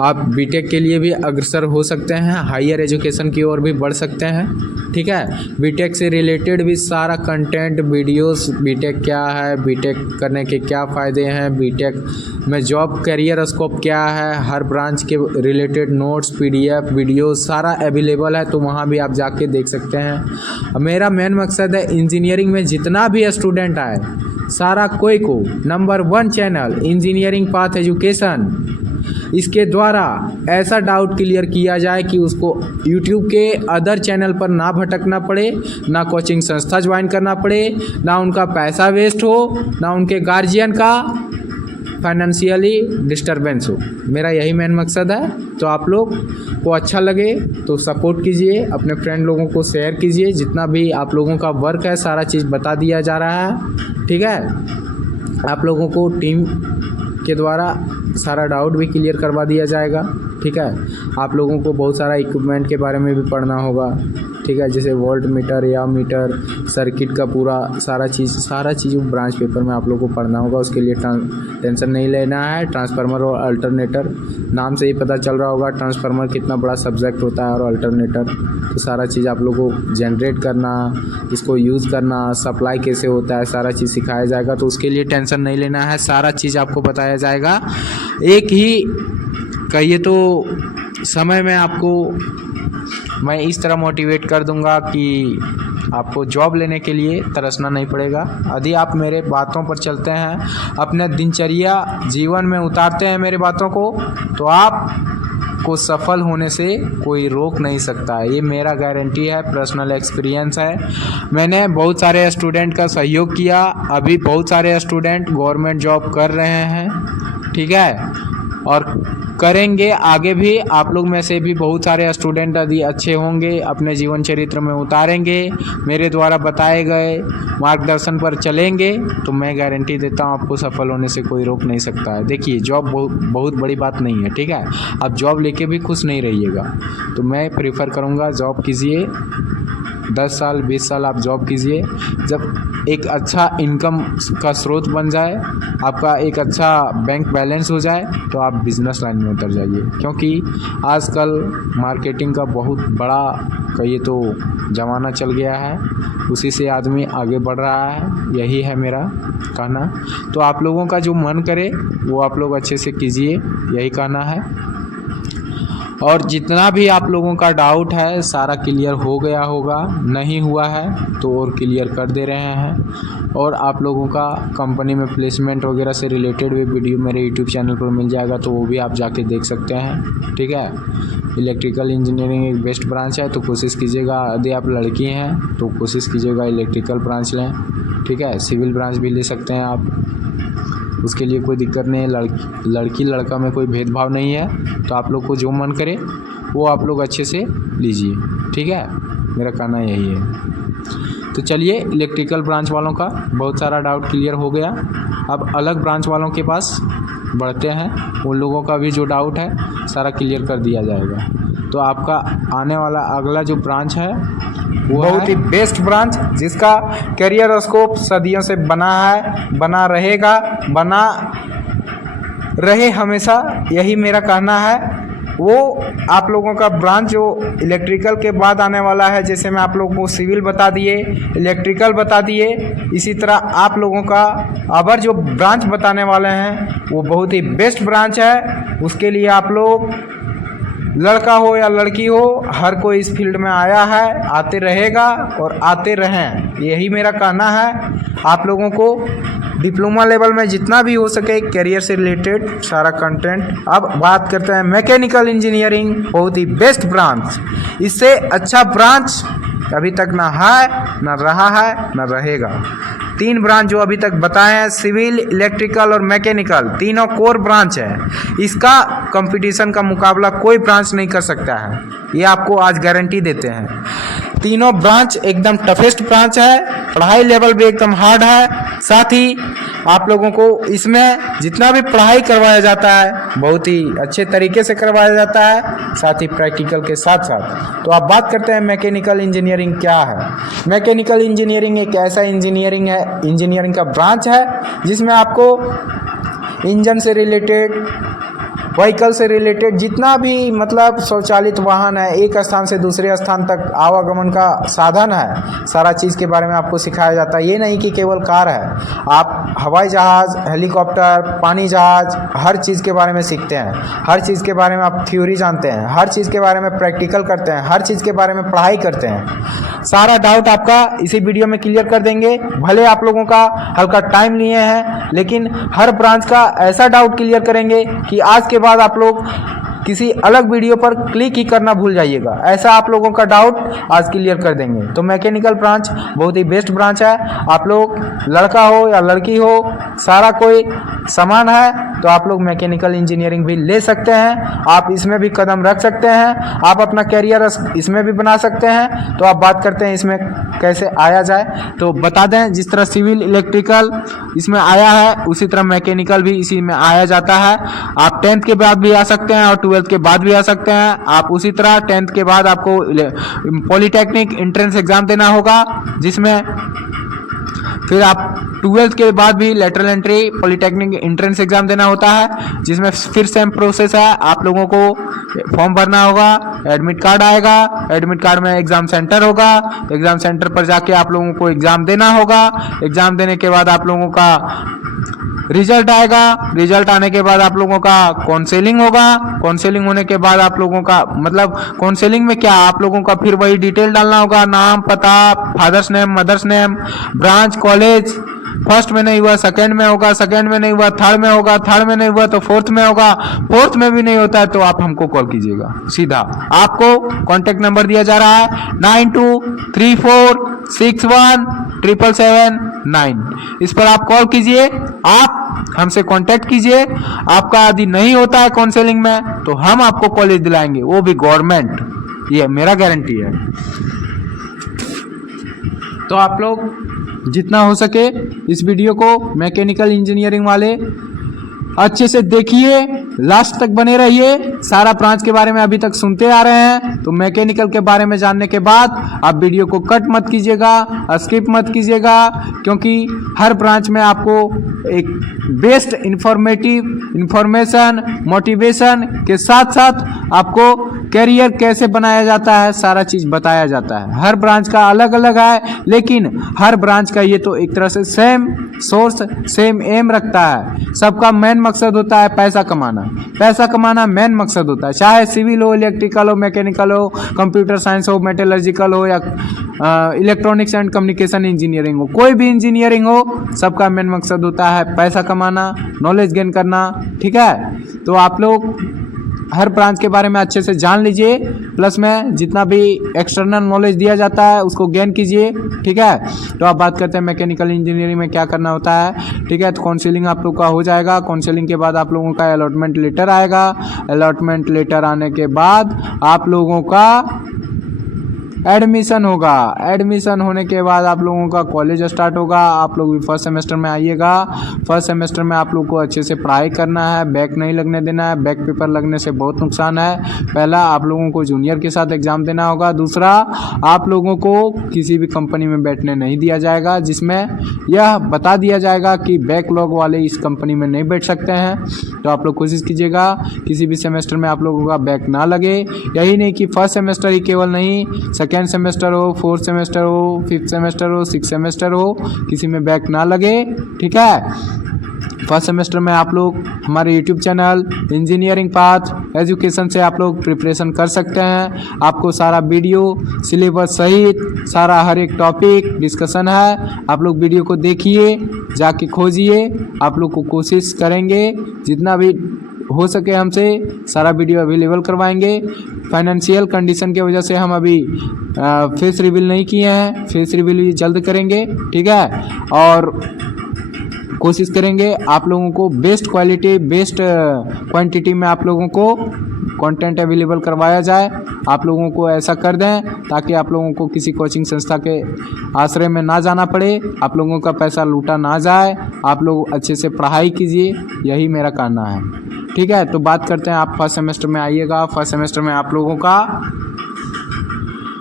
आप बीटेक के लिए भी अग्रसर हो सकते हैं, हायर एजुकेशन की ओर भी बढ़ सकते हैं। ठीक है, बीटेक से रिलेटेड भी सारा कंटेंट वीडियोस, बीटेक क्या है, बीटेक करने के क्या फ़ायदे हैं, बीटेक में जॉब करियर स्कोप क्या है, हर ब्रांच के रिलेटेड नोट्स, पीडीएफ, वीडियो सारा अवेलेबल है, तो वहाँ भी आप जाके देख सकते हैं। मेरा मेन मकसद है इंजीनियरिंग में जितना भी स्टूडेंट आए सारा कोई को number 1 channel engineering path education, इसके द्वारा ऐसा डाउट क्लियर किया जाए कि उसको यूट्यूब के अदर चैनल पर ना भटकना पड़े, ना कोचिंग संस्था ज्वाइन करना पड़े, ना उनका पैसा वेस्ट हो, ना उनके गार्जियन का फाइनेंशियली डिस्टरबेंस हो। मेरा यही मेन मकसद है। तो आप लोग को अच्छा लगे तो सपोर्ट कीजिए, अपने फ्रेंड लोगों को शेयर कीजिए। जितना भी आप लोगों का वर्क है सारा चीज़ बता दिया जा रहा है, ठीक है। आप लोगों को टीम के द्वारा सारा डाउट भी क्लियर करवा दिया जाएगा, ठीक है। आप लोगों को बहुत सारा इक्विपमेंट के बारे में भी पढ़ना होगा, ठीक है, जैसे वोल्ट मीटर या मीटर, सर्किट का पूरा सारा चीज़ ब्रांच पेपर में आप लोगों को पढ़ना होगा। उसके लिए टेंशन नहीं लेना है। ट्रांसफार्मर और अल्टरनेटर, नाम से ही पता चल रहा होगा ट्रांसफार्मर कितना बड़ा सब्जेक्ट होता है और अल्टरनेटर, तो सारा चीज़ आप लोगों को जनरेट करना, इसको यूज़ करना, सप्लाई कैसे होता है, सारा चीज़ सिखाया जाएगा। तो उसके लिए टेंशन नहीं लेना है, सारा चीज़ आपको बताया जाएगा। एक ही कहिए तो समय में आपको मैं इस तरह मोटिवेट कर दूंगा कि आपको जॉब लेने के लिए तरसना नहीं पड़ेगा। यदि आप मेरे बातों पर चलते हैं, अपने दिनचर्या जीवन में उतारते हैं मेरे बातों को, तो आपको सफल होने से कोई रोक नहीं सकता है। ये मेरा गारंटी है, पर्सनल एक्सपीरियंस है। मैंने बहुत सारे स्टूडेंट का सहयोग किया, अभी बहुत सारे स्टूडेंट गवर्नमेंट जॉब कर रहे हैं, ठीक है, और करेंगे आगे भी। आप लोग में से भी बहुत सारे स्टूडेंट यदि अच्छे होंगे, अपने जीवन चरित्र में उतारेंगे, मेरे द्वारा बताए गए मार्गदर्शन पर चलेंगे, तो मैं गारंटी देता हूँ आपको सफल होने से कोई रोक नहीं सकता है। देखिए जॉब बहुत बड़ी बात नहीं है, ठीक है। आप जॉब लेके भी खुश नहीं रहिएगा, तो मैं प्रेफर करूँगा जॉब कीजिए। 10 साल 20 साल आप जॉब कीजिए, जब एक अच्छा इनकम का स्रोत बन जाए, आपका एक अच्छा बैंक बैलेंस हो जाए, तो आप बिज़नेस लाइन में उतर जाइए। क्योंकि आजकल मार्केटिंग का बहुत बड़ा कहिए तो ज़माना चल गया है, उसी से आदमी आगे बढ़ रहा है। यही है मेरा कहना। तो आप लोगों का जो मन करे वो आप लोग अच्छे से कीजिए, यही कहना है। और जितना भी आप लोगों का डाउट है सारा क्लियर हो गया होगा, नहीं हुआ है तो और क्लियर कर दे रहे हैं। और आप लोगों का कंपनी में प्लेसमेंट वगैरह से रिलेटेड भी वीडियो मेरे यूट्यूब चैनल पर मिल जाएगा, तो वो भी आप जाके देख सकते हैं, ठीक है। इलेक्ट्रिकल इंजीनियरिंग एक बेस्ट ब्रांच है, तो कोशिश कीजिएगा। यदि आप लड़की हैं तो कोशिश कीजिएगा इलेक्ट्रिकल ब्रांच लें, ठीक है। सिविल ब्रांच भी ले सकते हैं आप, उसके लिए कोई दिक्कत नहीं है। लड़की लड़का में कोई भेदभाव नहीं है। तो आप लोग को जो मन करे वो आप लोग अच्छे से लीजिए, ठीक है। मेरा कहना यही है। तो चलिए, इलेक्ट्रिकल ब्रांच वालों का बहुत सारा डाउट क्लियर हो गया। अब अलग ब्रांच वालों के पास बढ़ते हैं, उन लोगों का भी जो डाउट है सारा क्लियर कर दिया जाएगा। तो आपका आने वाला अगला जो ब्रांच है वो बहुत ही बेस्ट ब्रांच, जिसका करियर स्कोप सदियों से बना है, बना रहेगा, बना रहे हमेशा, यही मेरा कहना है। वो आप लोगों का ब्रांच जो इलेक्ट्रिकल के बाद आने वाला है, जैसे मैं आप लोगों को सिविल बता दिए, इलेक्ट्रिकल बता दिए, इसी तरह आप लोगों का अबर जो ब्रांच बताने वाले हैं वो बहुत ही बेस्ट ब्रांच है। उसके लिए आप लोग लड़का हो या लड़की हो, हर कोई इस फील्ड में आया है, आते रहेगा और आते रहें, यही मेरा कहना है। आप लोगों को डिप्लोमा लेवल में जितना भी हो सके करियर से रिलेटेड सारा कंटेंट। अब बात करते हैं मैकेनिकल इंजीनियरिंग, बहुत ही बेस्ट ब्रांच। इससे अच्छा ब्रांच अभी तक ना है, ना रहा है, ना रहेगा। 3 ब्रांच जो अभी तक बताए हैं, सिविल, इलेक्ट्रिकल और मैकेनिकल, तीनों कोर ब्रांच है। इसका कंपटीशन का मुकाबला कोई ब्रांच नहीं कर सकता है, ये आपको आज गारंटी देते हैं। तीनों ब्रांच एकदम टफेस्ट ब्रांच है, पढ़ाई लेवल भी एकदम हार्ड है। साथ ही आप लोगों को इसमें जितना भी पढ़ाई करवाया जाता है बहुत ही अच्छे तरीके से करवाया जाता है, साथ ही प्रैक्टिकल के साथ साथ। तो आप बात करते हैं मैकेनिकल इंजीनियरिंग क्या है। मैकेनिकल इंजीनियरिंग एक ऐसा इंजीनियरिंग का ब्रांच है जिसमें आपको इंजन से रिलेटेड व्हीकल से रिलेटेड जितना भी मतलब स्वचालित वाहन है, एक स्थान से दूसरे स्थान तक आवागमन का साधन है, सारा चीज़ के बारे में आपको सिखाया जाता है। ये नहीं कि केवल कार है, आप हवाई जहाज़, हेलीकॉप्टर, पानी जहाज़, हर चीज़ के बारे में सीखते हैं। हर चीज़ के बारे में आप थ्योरी जानते हैं, हर चीज़ के बारे में प्रैक्टिकल करते हैं, हर चीज़ के बारे में पढ़ाई करते हैं। सारा डाउट आपका इसी वीडियो में क्लियर कर देंगे। भले आप लोगों का हल्का टाइम लिए हैं, लेकिन हर ब्रांच का ऐसा डाउट क्लियर करेंगे कि आज के बाद आप लोग किसी अलग वीडियो पर क्लिक ही करना भूल जाइएगा। ऐसा आप लोगों का डाउट आज क्लियर कर देंगे। तो मैकेनिकल ब्रांच बहुत ही बेस्ट ब्रांच है। आप लोग लड़का हो या लड़की हो, सारा कोई समान है, तो आप लोग मैकेनिकल इंजीनियरिंग भी ले सकते हैं। आप इसमें भी कदम रख सकते हैं, आप अपना कैरियर इसमें भी बना सकते हैं। तो आप बात करते हैं इसमें कैसे आया जाए। तो बता दें, जिस तरह सिविल इलेक्ट्रिकल इसमें आया है, उसी तरह मैकेनिकल भी इसी में आया जाता है। आप 10th के बाद भी आ सकते हैं और 12th के बाद भी आ सकते हैं। आप उसी तरह 10th के बाद आपको पॉलीटेक्निक एंट्रेंस एग्जाम देना होगा, जिसमें फिर आप 12th के बाद भी lateral entry polytechnic entrance exam देना होता है, जिसमें फिर सेम प्रोसेस है। आप लोगों को फॉर्म भरना होगा, एडमिट कार्ड आएगा, एडमिट कार्ड में एग्जाम सेंटर होगा, एग्जाम सेंटर पर जाके आप लोगों को एग्जाम देना होगा। एग्जाम देने के बाद आप लोगों का रिजल्ट आएगा, रिजल्ट आने के बाद आप लोगों का काउंसलिंग होगा। काउंसलिंग होने के बाद आप लोगों का मतलब काउंसलिंग में क्या, आप लोगों का फिर वही डिटेल डालना होगा, नाम, पता, father's name, mother's name, branch, college. First में नहीं हुआ सेकंड में होगा, सेकंड में नहीं हुआ थर्ड में होगा, थर्ड में नहीं हुआ तो फोर्थ में होगा, फोर्थ में भी नहीं होता है तो आप हमको कॉल कीजिएगा। सीधा आपको कॉन्टेक्ट नंबर दिया जा रहा है 9234617779। इस पर आप कॉल कीजिए, आप हमसे कांटेक्ट कीजिए। आपका यदि नहीं होता है काउंसलिंग में तो हम आपको कॉलेज दिलाएंगे, वो भी गवर्नमेंट, ये मेरा गारंटी है। तो आप लोग जितना हो सके इस वीडियो को मैकेनिकल इंजीनियरिंग वाले अच्छे से देखिए, लास्ट तक बने रहिए। सारा ब्रांच के बारे में अभी तक सुनते आ रहे हैं, तो मैकेनिकल के बारे में जानने के बाद आप वीडियो को कट मत कीजिएगा, स्किप मत कीजिएगा, क्योंकि हर ब्रांच में आपको एक बेस्ट इंफॉर्मेशन, मोटिवेशन के साथ साथ आपको कैरियर कैसे बनाया जाता है, सारा चीज़ बताया जाता है। हर ब्रांच का अलग अलग है, लेकिन हर ब्रांच का ये तो एक तरह से सेम सोर्स, सेम एम रखता है। सबका मेन मकसद होता है पैसा कमाना। पैसा कमाना मेन मकसद होता है, चाहे सिविल हो, इलेक्ट्रिकल हो, मैकेनिकल हो, कंप्यूटर साइंस हो, मेटलर्जिकल हो या इलेक्ट्रॉनिक्स एंड कम्युनिकेशन इंजीनियरिंग हो, कोई भी इंजीनियरिंग हो, सबका मेन मकसद होता है पैसा कमाना, नॉलेज गेन करना। ठीक है, तो आप लोग हर ब्रांच के बारे में अच्छे से जान लीजिए, प्लस में जितना भी एक्सटर्नल नॉलेज दिया जाता है उसको गेन कीजिए। ठीक है, तो आप बात करते हैं मैकेनिकल इंजीनियरिंग में क्या करना होता है। ठीक है, तो काउंसलिंग आप लोग का हो जाएगा। काउंसलिंग के बाद आप लोगों का अलॉटमेंट लेटर आएगा। अलॉटमेंट लेटर आने के बाद आप लोगों का एडमिशन होगा। एडमिशन होने के बाद आप लोगों का कॉलेज स्टार्ट होगा। आप लोग भी फर्स्ट सेमेस्टर में आइएगा। फर्स्ट सेमेस्टर में आप लोग को अच्छे से पढ़ाई करना है, बैक नहीं लगने देना है। बैक पेपर लगने से बहुत नुकसान है। पहला, आप लोगों को जूनियर के साथ एग्ज़ाम देना होगा। दूसरा, आप लोगों को किसी भी कंपनी में बैठने नहीं दिया जाएगा, जिसमें यह बता दिया जाएगा कि बैकलॉग वाले इस कंपनी में नहीं बैठ सकते हैं। तो आप लोग कोशिश कीजिएगा किसी भी सेमेस्टर में आप लोगों का बैक ना लगे। यही नहीं कि फर्स्ट सेमेस्टर ही केवल नहीं, सेकेंड सेमेस्टर हो, फोर्थ सेमेस्टर हो, फिफ्थ सेमेस्टर हो, सिक्स सेमेस्टर हो, किसी में बैक ना लगे। ठीक है, फर्स्ट सेमेस्टर में आप लोग हमारे YouTube channel engineering path education से आप लोग प्रिपरेशन कर सकते हैं। आपको सारा वीडियो सिलेबस सहित सारा हर एक टॉपिक डिस्कशन है। आप लोग वीडियो को देखिए, जाके खोजिए। आप लोग को कोशिश करेंगे जितना भी हो सके हमसे सारा वीडियो अवेलेबल करवाएंगे। फाइनेंशियल कंडीशन की वजह से हम अभी फेस रिवील नहीं किए हैं, फेस रिवील भी जल्द करेंगे। ठीक है, और कोशिश करेंगे आप लोगों को बेस्ट क्वालिटी, बेस्ट क्वांटिटी में आप लोगों को कंटेंट अवेलेबल करवाया जाए। आप लोगों को ऐसा कर दें ताकि आप लोगों को किसी कोचिंग संस्था के आश्रय में ना जाना पड़े, आप लोगों का पैसा लूटा ना जाए। आप लोग अच्छे से पढ़ाई कीजिए, यही मेरा कहना है। ठीक है, तो बात करते हैं, आप फर्स्ट सेमेस्टर में आइएगा। फर्स्ट सेमेस्टर में आप लोगों का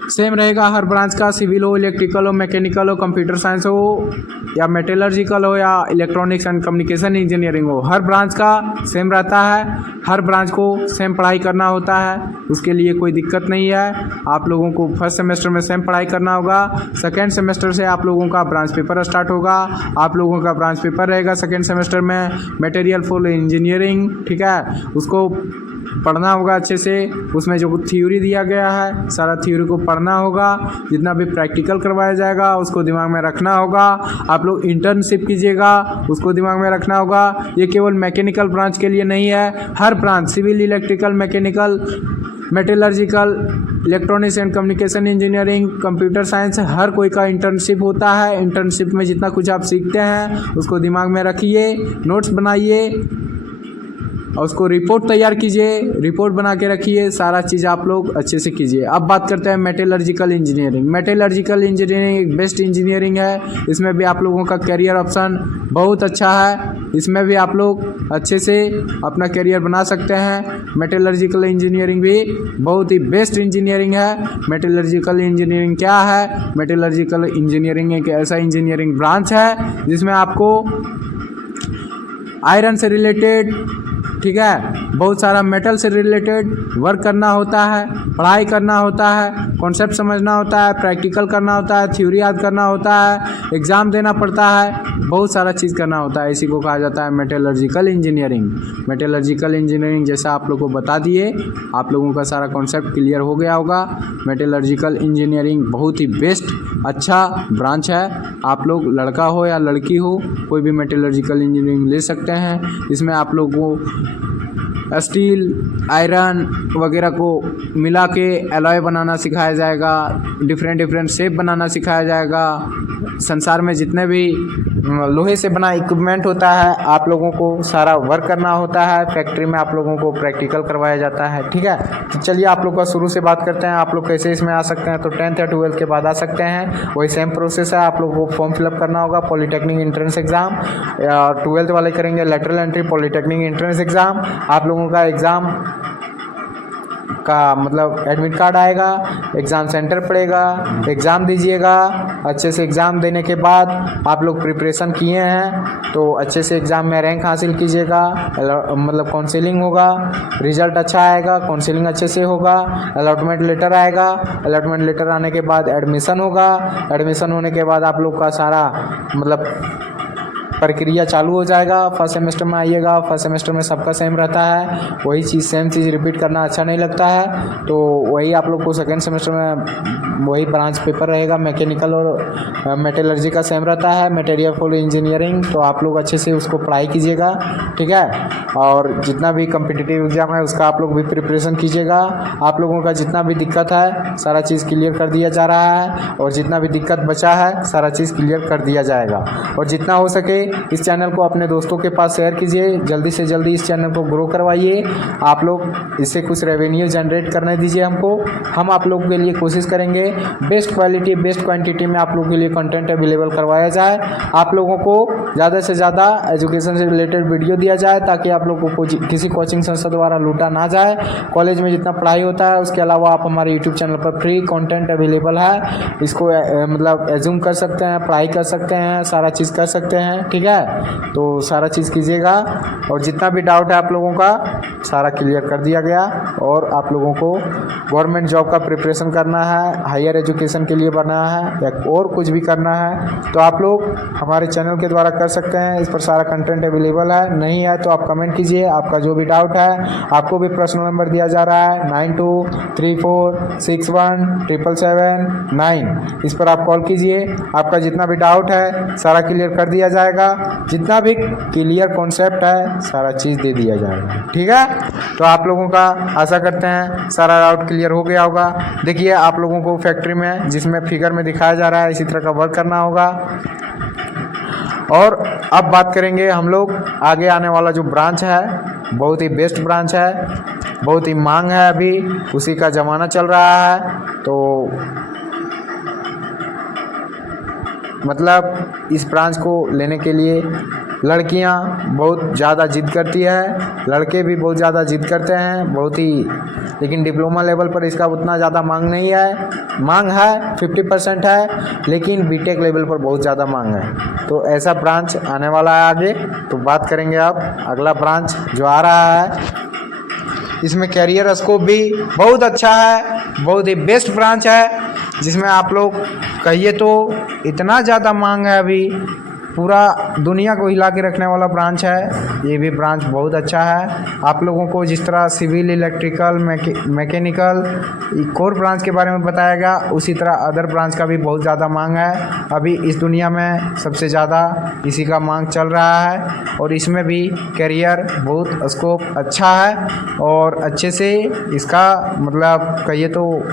सेम रहेगा हर ब्रांच का, सिविल हो, इलेक्ट्रिकल हो, मैकेनिकल हो, कंप्यूटर साइंस हो या मेटलर्जिकल हो या इलेक्ट्रॉनिक्स एंड कम्युनिकेशन इंजीनियरिंग हो, हर ब्रांच का सेम रहता है। हर ब्रांच को सेम पढ़ाई करना होता है, उसके लिए कोई दिक्कत नहीं है। आप लोगों को फर्स्ट सेमेस्टर में सेम पढ़ाई करना होगा। सेकेंड सेमेस्टर से आप लोगों का ब्रांच पेपर स्टार्ट होगा। आप लोगों का ब्रांच पेपर रहेगा सेकेंड सेमेस्टर में मटेरियल फॉर इंजीनियरिंग, ठीक है। उसको पढ़ना होगा अच्छे से। उसमें जो थ्योरी दिया गया है सारा थ्योरी को पढ़ना होगा। जितना भी प्रैक्टिकल करवाया जाएगा उसको दिमाग में रखना होगा। आप लोग इंटर्नशिप कीजिएगा, उसको दिमाग में रखना होगा। ये केवल मैकेनिकल ब्रांच के लिए नहीं है, हर branch civil, electrical, mechanical, metallurgical, electronics and communication engineering, computer science, हर कोई का इंटर्नशिप होता है। इंटर्नशिप में जितना कुछ आप सीखते हैं उसको दिमाग में रखिए, नोट्स बनाइए और उसको रिपोर्ट तैयार कीजिए, रिपोर्ट बना के रखिए। सारा चीज़ आप लोग अच्छे से कीजिए। अब बात करते हैं मेटलर्जिकल इंजीनियरिंग। मेटलर्जिकल इंजीनियरिंग एक बेस्ट इंजीनियरिंग है। इसमें भी आप लोगों का करियर ऑप्शन बहुत अच्छा है। इसमें भी आप लोग अच्छे से अपना करियर बना सकते हैं। मेटलर्जिकल इंजीनियरिंग भी बहुत ही बेस्ट इंजीनियरिंग है। मेटलर्जिकल इंजीनियरिंग क्या है? मेटलर्जिकल इंजीनियरिंग एक ऐसा इंजीनियरिंग ब्रांच है जिसमें आपको आयरन से रिलेटेड, ठीक है, बहुत सारा मेटल से रिलेटेड वर्क करना होता है, पढ़ाई करना होता है, कॉन्सेप्ट समझना होता है, प्रैक्टिकल करना होता है, थ्योरी याद करना होता है, एग्ज़ाम देना पड़ता है, बहुत सारा चीज़ करना होता है। इसी को कहा जाता है मेटलर्जिकल इंजीनियरिंग। मेटलर्जिकल इंजीनियरिंग जैसा आप लोगों को बता दिए, आप लोगों का सारा कॉन्सेप्ट क्लियर हो गया होगा। मेटलर्जिकल इंजीनियरिंग बहुत ही बेस्ट अच्छा ब्रांच है। आप लोग लड़का हो या लड़की हो, कोई भी मेटलर्जिकल इंजीनियरिंग ले सकते हैं। इसमें आप लोगों को स्टील, आयरन वगैरह को मिला के एलॉय बनाना सिखाया जाएगा, डिफरेंट शेप बनाना सिखाया जाएगा। संसार में जितने भी लोहे से बना इक्विपमेंट होता है आप लोगों को सारा वर्क करना होता है। फैक्ट्री में आप लोगों को प्रैक्टिकल करवाया जाता है, ठीक है। तो चलिए आप लोग का शुरू से बात करते हैं, आप लोग कैसे इसमें आ सकते हैं। तो 10th या 12th के बाद आ सकते हैं, वही सेम प्रोसेस है। आप लोगों को फॉर्म फिलअप करना होगा, पॉलीटेक्निक एंट्रेंस एग्ज़ाम। 12th वाले करेंगे lateral entry polytechnic entrance exam. आप लोगों का एग्ज़ाम का मतलब एडमिट कार्ड आएगा, एग्ज़ाम सेंटर पड़ेगा, एग्ज़ाम दीजिएगा। अच्छे से एग्ज़ाम देने के बाद आप लोग प्रिपरेशन किए हैं तो अच्छे से एग्ज़ाम में रैंक हासिल कीजिएगा। मतलब काउंसलिंग होगा, रिज़ल्ट अच्छा आएगा, काउंसलिंग अच्छे से होगा, अलॉटमेंट लेटर आएगा। अलॉटमेंट लेटर आने के बाद एडमिशन होगा। एडमिशन होने के बाद आप लोग का सारा मतलब प्रक्रिया चालू हो जाएगा। फर्स्ट सेमेस्टर में आइएगा, फर्स्ट सेमेस्टर में सबका सेम रहता है, वही चीज़ सेम चीज़ रिपीट करना अच्छा नहीं लगता है। तो वही आप लोग को सेकेंड सेमेस्टर में वही ब्रांच पेपर रहेगा, मैकेनिकल और मेटलर्जी का सेम रहता है, मटेरियल फॉर इंजीनियरिंग। तो आप लोग अच्छे से उसको पढ़ाई कीजिएगा, ठीक है। और जितना भी कम्पिटिटिव एग्ज़ाम है उसका आप लोग भी प्रिपरेशन कीजिएगा। आप लोगों का जितना भी दिक्कत है सारा चीज़ क्लियर कर दिया जा रहा है, और जितना भी दिक्कत बचा है सारा चीज़ क्लियर कर दिया जाएगा। और जितना हो सके इस चैनल को अपने दोस्तों के पास शेयर कीजिए। जल्दी से जल्दी इस चैनल को ग्रो करवाइए। आप लोग इससे कुछ रेवेन्यू जनरेट करने दीजिए हमको। हम आप लोगों के लिए कोशिश करेंगे बेस्ट क्वालिटी बेस्ट क्वांटिटी में आप लोगों के लिए कंटेंट अवेलेबल करवाया जाए। आप लोगों को ज़्यादा से ज़्यादा एजुकेशन से रिलेटेड वीडियो दिया जाए ताकि आप लोगों को किसी कोचिंग संस्था द्वारा लूटा ना जाए। कॉलेज में जितना पढ़ाई होता है उसके अलावा आप हमारे यूट्यूब चैनल पर फ्री कंटेंट अवेलेबल है, इसको मतलब एज्यूम कर सकते हैं, पढ़ाई कर सकते हैं, सारा चीज़ कर सकते हैं, ठीक है। तो सारा चीज़ कीजिएगा और जितना भी डाउट है आप लोगों का सारा क्लियर कर दिया गया। और आप लोगों को गवर्नमेंट जॉब का प्रिपरेशन करना है, हायर एजुकेशन के लिए बनना है या और कुछ भी करना है तो आप लोग हमारे चैनल के द्वारा कर सकते हैं। इस पर सारा कंटेंट अवेलेबल है। नहीं है तो आप कमेंट कीजिए, आपका जो भी डाउट है। आपको भी पर्सनल नंबर दिया जा रहा है 9234617779। इस पर आप कॉल कीजिए, आपका जितना भी डाउट है सारा क्लियर कर दिया जाएगा। जितना भी क्लियर कॉन्सेप्ट है सारा चीज़ दे दिया जाएगा, ठीक है। तो आप लोगों का आशा करते हैं सारा डाउट क्लियर हो गया होगा। देखिए आप लोगों को फैक्ट्री में जिसमें फिगर में दिखाया जा रहा है इसी तरह का वर्क करना होगा। और अब बात करेंगे हम लोग आगे आने वाला जो ब्रांच है, बहुत ही बेस्ट ब्रांच है, बहुत ही मांग है, अभी उसी का ज़माना चल रहा है। तो मतलब इस ब्रांच को लेने के लिए लड़कियां बहुत ज़्यादा जिद करती है, लड़के भी बहुत ज़्यादा जिद करते हैं बहुत ही, लेकिन डिप्लोमा लेवल पर इसका उतना ज़्यादा मांग नहीं है, मांग है 50% है, लेकिन बीटेक लेवल पर बहुत ज़्यादा मांग है। तो ऐसा ब्रांच आने वाला है आगे, तो बात करेंगे अब अगला ब्रांच जो आ रहा है। इसमें कैरियर स्कोप भी बहुत अच्छा है, बहुत ही बेस्ट ब्रांच है, जिसमें आप लोग कहिए तो इतना ज़्यादा मांग है, अभी पूरा दुनिया को हिला के रखने वाला ब्रांच है। ये भी ब्रांच बहुत अच्छा है। आप लोगों को जिस तरह civil, electrical, mechanical core branch के बारे में बताया गया, उसी तरह अदर ब्रांच का भी बहुत ज़्यादा मांग है। अभी इस दुनिया में सबसे ज़्यादा इसी का मांग चल रहा है, और इसमें भी कैरियर बहुत स्कोप अच्छा है, और अच्छे से इसका मतलब कहिए तो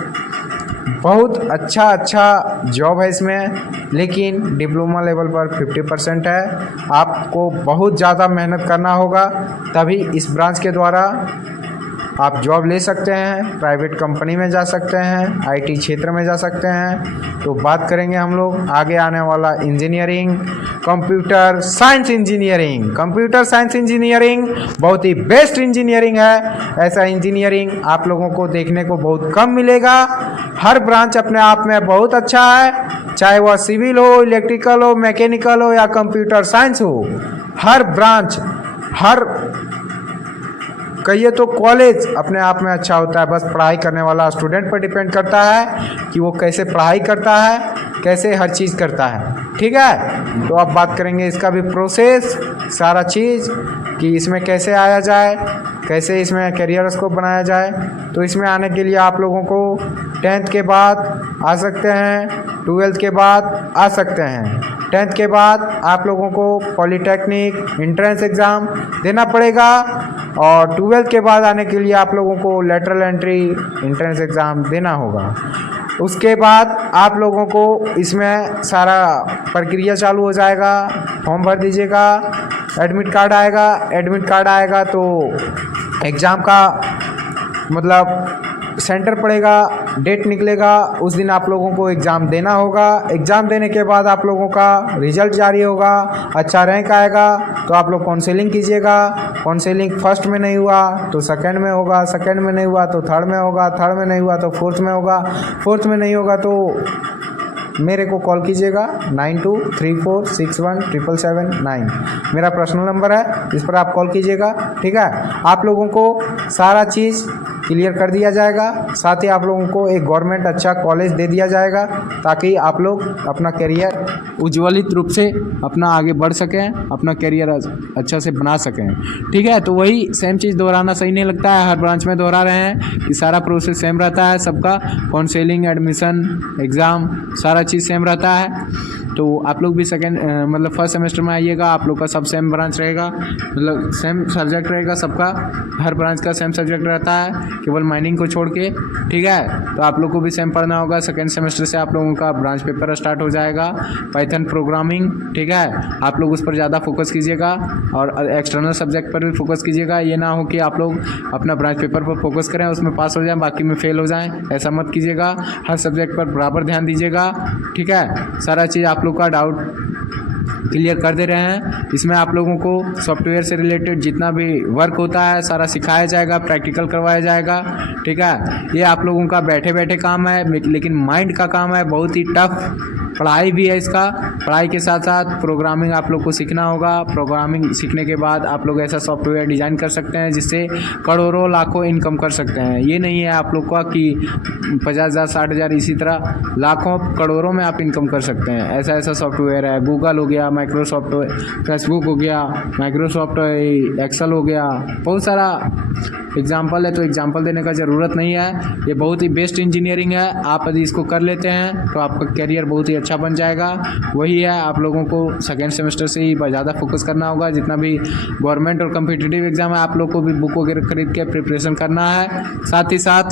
बहुत अच्छा जॉब है इसमें। लेकिन डिप्लोमा लेवल पर 50% है, आपको बहुत ज़्यादा मेहनत करना होगा, तभी इस ब्रांच के द्वारा आप जॉब ले सकते हैं, प्राइवेट कंपनी में जा सकते हैं, आईटी क्षेत्र में जा सकते हैं। तो बात करेंगे हम लोग आगे आने वाला engineering, computer science engineering. Computer science engineering बहुत ही बेस्ट इंजीनियरिंग है। ऐसा इंजीनियरिंग आप लोगों को देखने को बहुत कम मिलेगा। हर ब्रांच अपने आप में बहुत अच्छा है, चाहे वह सिविल हो, इलेक्ट्रिकल हो, मैकेनिकल हो या कंप्यूटर साइंस हो। हर ब्रांच, हर कहिए तो कॉलेज अपने आप में अच्छा होता है। बस पढ़ाई करने वाला स्टूडेंट पर डिपेंड करता है कि वो कैसे पढ़ाई करता है, कैसे हर चीज़ करता है। ठीक है, तो अब बात करेंगे इसका भी प्रोसेस, सारा चीज़ कि इसमें कैसे आया जाए, कैसे इसमें करियर स्कोप बनाया जाए। तो इसमें आने के लिए आप लोगों को 10th के बाद आ सकते हैं, 12th के बाद आ सकते हैं। 10th के बाद आप लोगों को पॉलीटेक्निक एंट्रेंस एग्ज़ाम देना पड़ेगा, और 12th के बाद आने के लिए आप लोगों को लेटरल एंट्री एंट्रेंस एग्ज़ाम देना होगा। उसके बाद आप लोगों को इसमें सारा प्रक्रिया चालू हो जाएगा। फॉर्म भर दीजिएगा, एडमिट कार्ड आएगा, एडमिट कार्ड आएगा तो एग्ज़ाम का मतलब सेंटर पड़ेगा, डेट निकलेगा, उस दिन आप लोगों को एग्ज़ाम देना होगा। एग्ज़ाम देने के बाद आप लोगों का रिजल्ट जारी होगा, अच्छा रैंक आएगा तो आप लोग काउंसलिंग कीजिएगा। काउंसलिंग फर्स्ट में नहीं हुआ तो सेकंड में होगा, सेकंड में नहीं हुआ तो थर्ड में होगा, थर्ड में नहीं हुआ तो फोर्थ में होगा, फोर्थ में नहीं होगा तो मेरे को कॉल कीजिएगा 9234617779। मेरा पर्सनल नंबर है, इस पर आप कॉल कीजिएगा। ठीक है, आप लोगों को सारा चीज़ क्लियर कर दिया जाएगा, साथ ही आप लोगों को एक गवर्नमेंट अच्छा कॉलेज दे दिया जाएगा, ताकि आप लोग अपना करियर उज्ज्वलित रूप से अपना आगे बढ़ सकें, अपना करियर अच्छा से बना सकें। ठीक है, तो वही सेम चीज़ दोहराना सही नहीं लगता है, हर ब्रांच में दोहरा रहे हैं कि सारा प्रोसेस सेम रहता है सबका, काउंसलिंग, एडमिशन, एग्ज़ाम, सारा चीज़ सेम रहता है। तो आप लोग भी मतलब फर्स्ट सेमेस्टर में आइएगा, आप लोग का सब सेम ब्रांच रहेगा, मतलब सेम सब्जेक्ट रहेगा सबका, हर ब्रांच का सेम सब्जेक्ट रहता है, केवल माइनिंग को छोड़ के। ठीक है, तो आप लोग को भी सेम पढ़ना होगा। सेकेंड सेमेस्टर से आप लोगों का ब्रांच पेपर स्टार्ट हो जाएगा, पाइथन प्रोग्रामिंग। ठीक है, आप लोग उस पर ज़्यादा फोकस कीजिएगा, और एक्सटर्नल सब्जेक्ट पर भी फोकस कीजिएगा। ये ना हो कि आप लोग अपना ब्रांच पेपर पर फोकस करें, उसमें पास हो जाएं, बाकी में फेल हो जाएं, ऐसा मत कीजिएगा। हर सब्जेक्ट पर बराबर ध्यान दीजिएगा। ठीक है, सारा चीज़ आप लोग का डाउट क्लियर कर दे रहे हैं। इसमें आप लोगों को सॉफ्टवेयर से रिलेटेड जितना भी वर्क होता है सारा सिखाया जाएगा, प्रैक्टिकल करवाया जाएगा। ठीक है, ये आप लोगों का बैठे बैठे काम है, लेकिन माइंड का काम है, बहुत ही टफ पढ़ाई भी है इसका। पढ़ाई के साथ साथ प्रोग्रामिंग आप लोग को सीखना होगा। प्रोग्रामिंग सीखने के बाद आप लोग ऐसा सॉफ्टवेयर डिज़ाइन कर सकते हैं जिससे करोड़ों लाखों इनकम कर सकते हैं। ये नहीं है आप लोग का कि 50,000 60,000, इसी तरह लाखों करोड़ों में आप इनकम कर सकते हैं। ऐसा ऐसा सॉफ्टवेयर है, गूगल हो गया, माइक्रोसॉफ्ट, फेसबुक हो गया, माइक्रोसॉफ्ट एक्सेल हो गया, बहुत सारा एग्जाम्पल है। तो एग्जाम्पल देने का ज़रूरत नहीं है, ये बहुत ही बेस्ट इंजीनियरिंग है। आप यदि इसको कर लेते हैं तो आपका करियर बहुत ही अच्छा बन जाएगा। वही है, आप लोगों को सेकेंड सेमेस्टर से ही ज़्यादा फोकस करना होगा। जितना भी गवर्नमेंट और कम्पिटिटिव एग्ज़ाम है, आप लोग को भी बुक वगैरह खरीद के प्रिपरेशन करना है। साथ ही साथ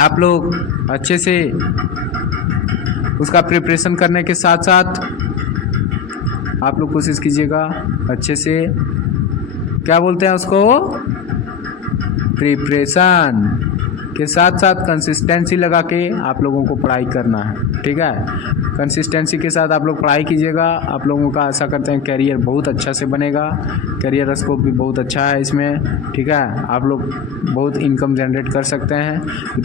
आप लोग अच्छे से उसका प्रिपरेशन करने के साथ साथ आप लोग कोशिश कीजिएगा अच्छे से, क्या बोलते हैं उसको, प्रिपरेशन। के साथ साथ कंसिस्टेंसी लगा के आप लोगों को पढ़ाई करना है, ठीक है। कंसिस्टेंसी के साथ आप लोग पढ़ाई कीजिएगा, आप लोगों का आशा करते हैं करियर बहुत अच्छा से बनेगा। करियर स्कोप भी बहुत अच्छा है इसमें, ठीक है। आप लोग बहुत इनकम जनरेट कर सकते हैं,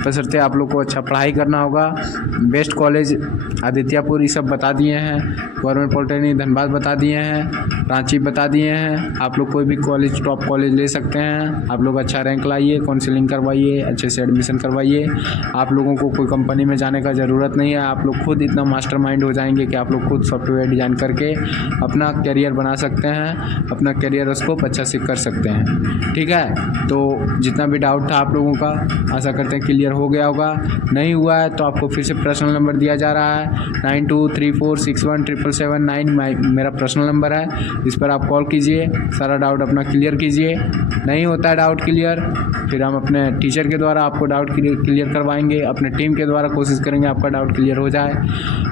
बशर्ते आप लोग को अच्छा पढ़ाई करना होगा। बेस्ट कॉलेज आदित्यपुर ये सब बता दिए हैं, गवर्नमेंट पॉलिटेक्निक धनबाद बता दिए हैं, रांची बता दिए हैं। आप लोग कोई भी कॉलेज टॉप कॉलेज ले सकते हैं। आप लोग अच्छा रैंक लाइए, काउंसलिंग करवाइए, अच्छे से एडमिशन करवाइए। आप लोगों को कोई कंपनी में जाने का ज़रूरत नहीं है, आप लोग खुद इतना मास्टरमाइंड हो जाएंगे कि आप लोग खुद सॉफ्टवेयर डिज़ाइन करके अपना करियर बना सकते हैं, अपना करियर स्कोप अच्छा से कर सकते हैं, ठीक है। तो जितना भी डाउट था आप लोगों का आशा करते हैं क्लियर हो गया होगा। नहीं हुआ है तो आपको फिर से पर्सनल नंबर दिया जा रहा है 9234617779 मेरा पर्सनल नंबर है। इस पर आप कॉल कीजिए, सारा डाउट अपना क्लियर कीजिए। नहीं होता है डाउट क्लियर, फिर हम अपने टीचर के द्वारा आपको डाउट क्लियर करवाएंगे, अपने टीम के द्वारा कोशिश करेंगे आपका डाउट क्लियर हो जाए।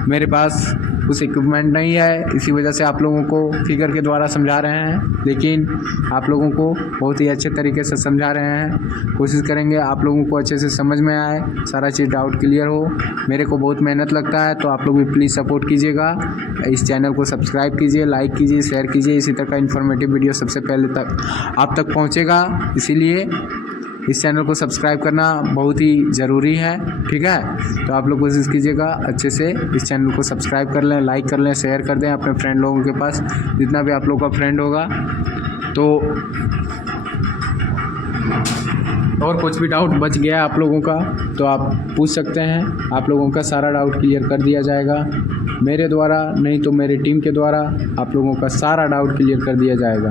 मेरे पास उस इक्विपमेंट नहीं है, इसी वजह से आप लोगों को फिगर के द्वारा समझा रहे हैं, लेकिन आप लोगों को बहुत ही अच्छे तरीके से समझा रहे हैं। कोशिश करेंगे आप लोगों को अच्छे से समझ में आए, सारा चीज़ डाउट क्लियर हो। मेरे को बहुत मेहनत लगता है, तो आप लोग भी प्लीज़ सपोर्ट कीजिएगा। इस चैनल को सब्सक्राइब कीजिए, लाइक कीजिए, शेयर कीजिए। इसी तरह का इन्फॉर्मेटिव वीडियो सबसे पहले तक आप तक पहुँचेगा, इसीलिए इस चैनल को सब्सक्राइब करना बहुत ही ज़रूरी है, ठीक है। तो आप लोग कोशिश कीजिएगा अच्छे से इस चैनल को सब्सक्राइब कर लें, लाइक कर लें, शेयर कर दें अपने फ्रेंड लोगों के पास, जितना भी आप लोग का फ्रेंड होगा। तो और कुछ भी डाउट बच गया आप लोगों का तो आप पूछ सकते हैं, आप लोगों का सारा डाउट क्लियर कर दिया जाएगा मेरे द्वारा, नहीं तो मेरी टीम के द्वारा आप लोगों का सारा डाउट क्लियर कर दिया जाएगा।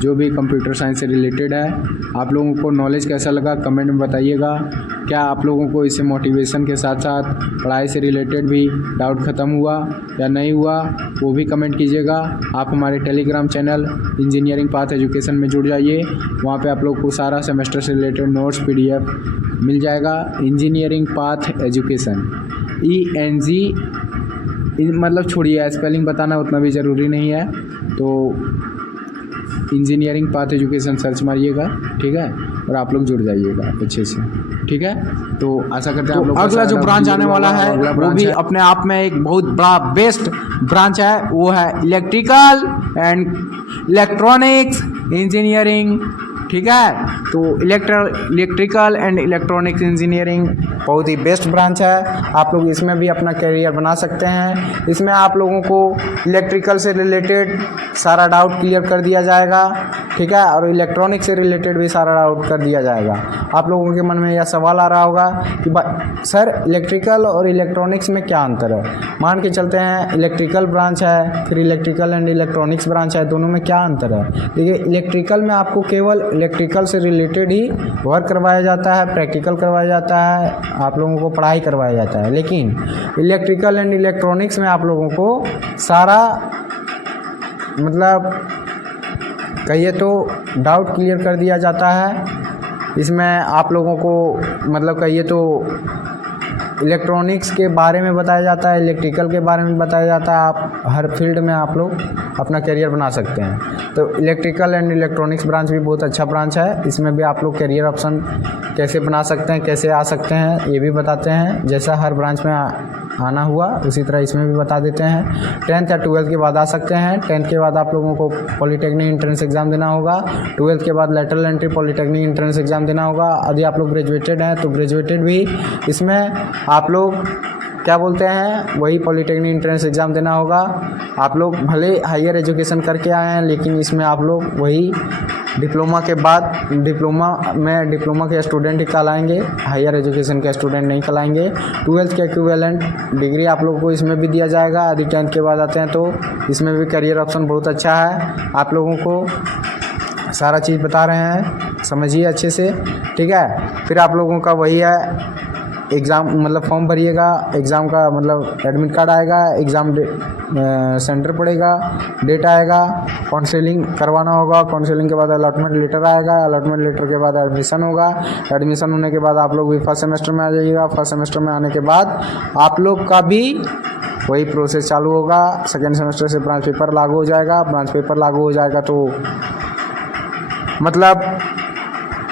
जो भी कंप्यूटर साइंस से रिलेटेड है, आप लोगों को नॉलेज कैसा लगा कमेंट में बताइएगा। क्या आप लोगों को इससे मोटिवेशन के साथ साथ पढ़ाई से रिलेटेड भी डाउट ख़त्म हुआ या नहीं हुआ, वो भी कमेंट कीजिएगा। आप हमारे Telegram channel engineering path education में जुड़ जाइए, वहाँ पे आप लोग को सारा सेमेस्टर से रिलेटेड नोट्स PDF मिल जाएगा। इंजीनियरिंग पाथ एजुकेशन ENG मतलब छोड़िए, स्पेलिंग बताना उतना भी ज़रूरी नहीं है, तो इंजीनियरिंग पाथ एजुकेशन सर्च मारिएगा, ठीक है, और आप लोग जुड़ जाइएगा अच्छे से, ठीक है। तो आशा करते हैं आप लोग अगला जो ब्रांच आने वाला है वो भी अपने आप में एक बहुत बड़ा बेस्ट ब्रांच है, वो है इलेक्ट्रिकल एंड इलेक्ट्रॉनिक्स इंजीनियरिंग, ठीक है। तो इलेक्ट्रिकल एंड इलेक्ट्रॉनिक्स इंजीनियरिंग बहुत ही बेस्ट ब्रांच है, आप लोग इसमें भी अपना करियर बना सकते हैं। इसमें आप लोगों को इलेक्ट्रिकल से रिलेटेड सारा डाउट क्लियर कर दिया जाएगा, ठीक है, और इलेक्ट्रॉनिक से रिलेटेड भी सारा डाउट कर दिया जाएगा। आप लोगों के मन में यह सवाल आ रहा होगा कि सर इलेक्ट्रिकल और इलेक्ट्रॉनिक्स में क्या अंतर है। मान के चलते हैं इलेक्ट्रिकल ब्रांच है, फिर इलेक्ट्रिकल एंड इलेक्ट्रॉनिक्स ब्रांच है, दोनों में क्या अंतर है। देखिए इलेक्ट्रिकल में आपको केवल इलेक्ट्रिकल से रिलेटेड ही वर्क करवाया जाता है, प्रैक्टिकल करवाया जाता है, आप लोगों को पढ़ाई करवाया जाता है। लेकिन इलेक्ट्रिकल एंड इलेक्ट्रॉनिक्स में आप लोगों को सारा मतलब कहिए तो डाउट क्लियर कर दिया जाता है। इसमें आप लोगों को मतलब कहिए तो इलेक्ट्रॉनिक्स के बारे में बताया जाता है, इलेक्ट्रिकल के बारे में बताया जाता है। आप हर फील्ड में आप लोग अपना करियर बना सकते हैं। तो इलेक्ट्रिकल एंड इलेक्ट्रॉनिक्स ब्रांच भी बहुत अच्छा ब्रांच है, इसमें भी आप लोग करियर ऑप्शन कैसे बना सकते हैं, कैसे आ सकते हैं, ये भी बताते हैं। जैसा हर ब्रांच में आना हुआ उसी तरह इसमें भी बता देते हैं। 10th या 12th के बाद आ सकते हैं। 10th के बाद आप लोगों को पॉलीटेक्निक एंट्रेंस एग्ज़ाम देना होगा। 12th के बाद lateral entry polytechnic entrance exam देना होगा। यदि आप लोग ग्रेजुएटेड हैं तो ग्रेजुएटेड भी इसमें आप लोग क्या बोलते हैं वही पॉलीटेक्निक एंट्रेंस एग्ज़ाम देना होगा। आप लोग भले हायर एजुकेशन करके आए हैं, लेकिन इसमें आप लोग वही डिप्लोमा के बाद डिप्लोमा के स्टूडेंट ही कहलाएंगे, हायर एजुकेशन के स्टूडेंट नहीं कहलाएंगे। 12th के इक्विवेलेंट डिग्री आप लोगों को इसमें भी दिया जाएगा। यदि 10th के बाद आते हैं तो इसमें भी करियर ऑप्शन बहुत अच्छा है। आप लोगों को सारा चीज़ बता रहे हैं, समझिए अच्छे से, ठीक है। फिर आप लोगों का वही है एग्ज़ाम मतलब फॉर्म भरिएगा, एग्ज़ाम का मतलब एडमिट कार्ड आएगा, एग्ज़ाम सेंटर पड़ेगा, डेट आएगा, काउंसलिंग करवाना होगा, काउंसलिंग के बाद अलॉटमेंट लेटर आएगा, अलॉटमेंट लेटर के बाद एडमिशन होगा, एडमिशन होने के बाद आप लोग भी फर्स्ट सेमेस्टर में आ जाइएगा। फर्स्ट सेमेस्टर में आने के बाद आप लोग का भी वही प्रोसेस चालू होगा। सेकेंड सेमेस्टर से ब्रांच पेपर लागू हो जाएगा। ब्रांच पेपर लागू हो जाएगा तो मतलब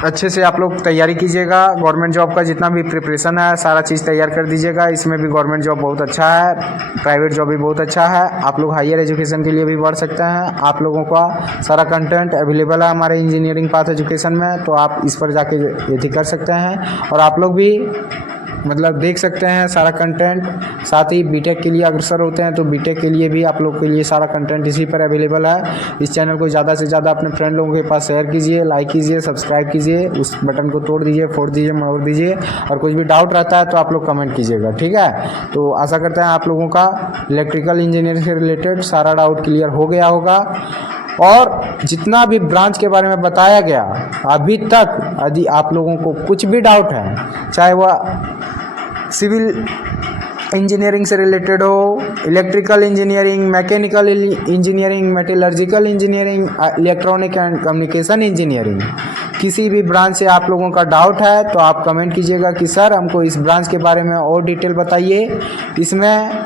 अच्छे से आप लोग तैयारी कीजिएगा। गवर्नमेंट जॉब का जितना भी प्रिपरेशन है सारा चीज़ तैयार कर दीजिएगा। इसमें भी गवर्नमेंट जॉब बहुत अच्छा है, प्राइवेट जॉब भी बहुत अच्छा है। आप लोग हायर एजुकेशन के लिए भी बढ़ सकते हैं। आप लोगों का सारा कंटेंट अवेलेबल है हमारे इंजीनियरिंग पाथ एजुकेशन में, तो आप इस पर जाके ये कर सकते हैं और आप लोग भी मतलब देख सकते हैं सारा कंटेंट। साथ ही बीटेक के लिए अग्रसर होते हैं तो बीटेक के लिए भी आप लोग के लिए सारा कंटेंट इसी पर अवेलेबल है। इस चैनल को ज़्यादा से ज़्यादा अपने फ्रेंड लोगों के पास शेयर कीजिए, लाइक कीजिए, सब्सक्राइब कीजिए, उस बटन को तोड़ दीजिए, फोड़ दीजिए, मोड़ दीजिए। और कुछ भी डाउट रहता है तो आप लोग कमेंट कीजिएगा, ठीक है। तो आशा करते हैं आप लोगों का इलेक्ट्रिकल इंजीनियरिंग से रिलेटेड सारा डाउट क्लियर हो गया होगा। और जितना भी ब्रांच के बारे में बताया गया अभी तक, यदि आप लोगों को कुछ भी डाउट है, चाहे वह सिविल इंजीनियरिंग से रिलेटेड हो, electrical engineering, mechanical engineering, metallurgical engineering, electronic and communication engineering, किसी भी ब्रांच से आप लोगों का डाउट है तो आप कमेंट कीजिएगा कि सर हमको इस ब्रांच के बारे में और डिटेल बताइए, इसमें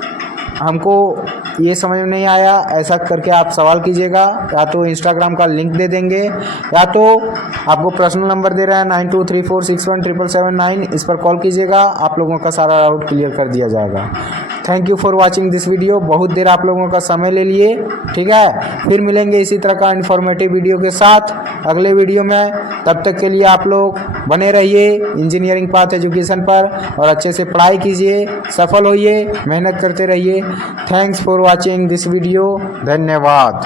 हमको ये समझ में नहीं आया, ऐसा करके आप सवाल कीजिएगा। या तो इंस्टाग्राम का लिंक दे देंगे या तो आपको पर्सनल नंबर दे रहे हैं 9234617779, इस पर कॉल कीजिएगा, आप लोगों का सारा डाउट क्लियर कर दिया जाएगा। Thank you for watching this video. बहुत देर आप लोगों का समय ले लिए, ठीक है। फिर मिलेंगे इसी तरह का इन्फॉर्मेटिव वीडियो के साथ अगले वीडियो में। तब तक के लिए आप लोग बने रहिए इंजीनियरिंग पाथ एजुकेशन पर और अच्छे से पढ़ाई कीजिए, सफल होइए, मेहनत करते रहिए। Thanks for watching this video. धन्यवाद।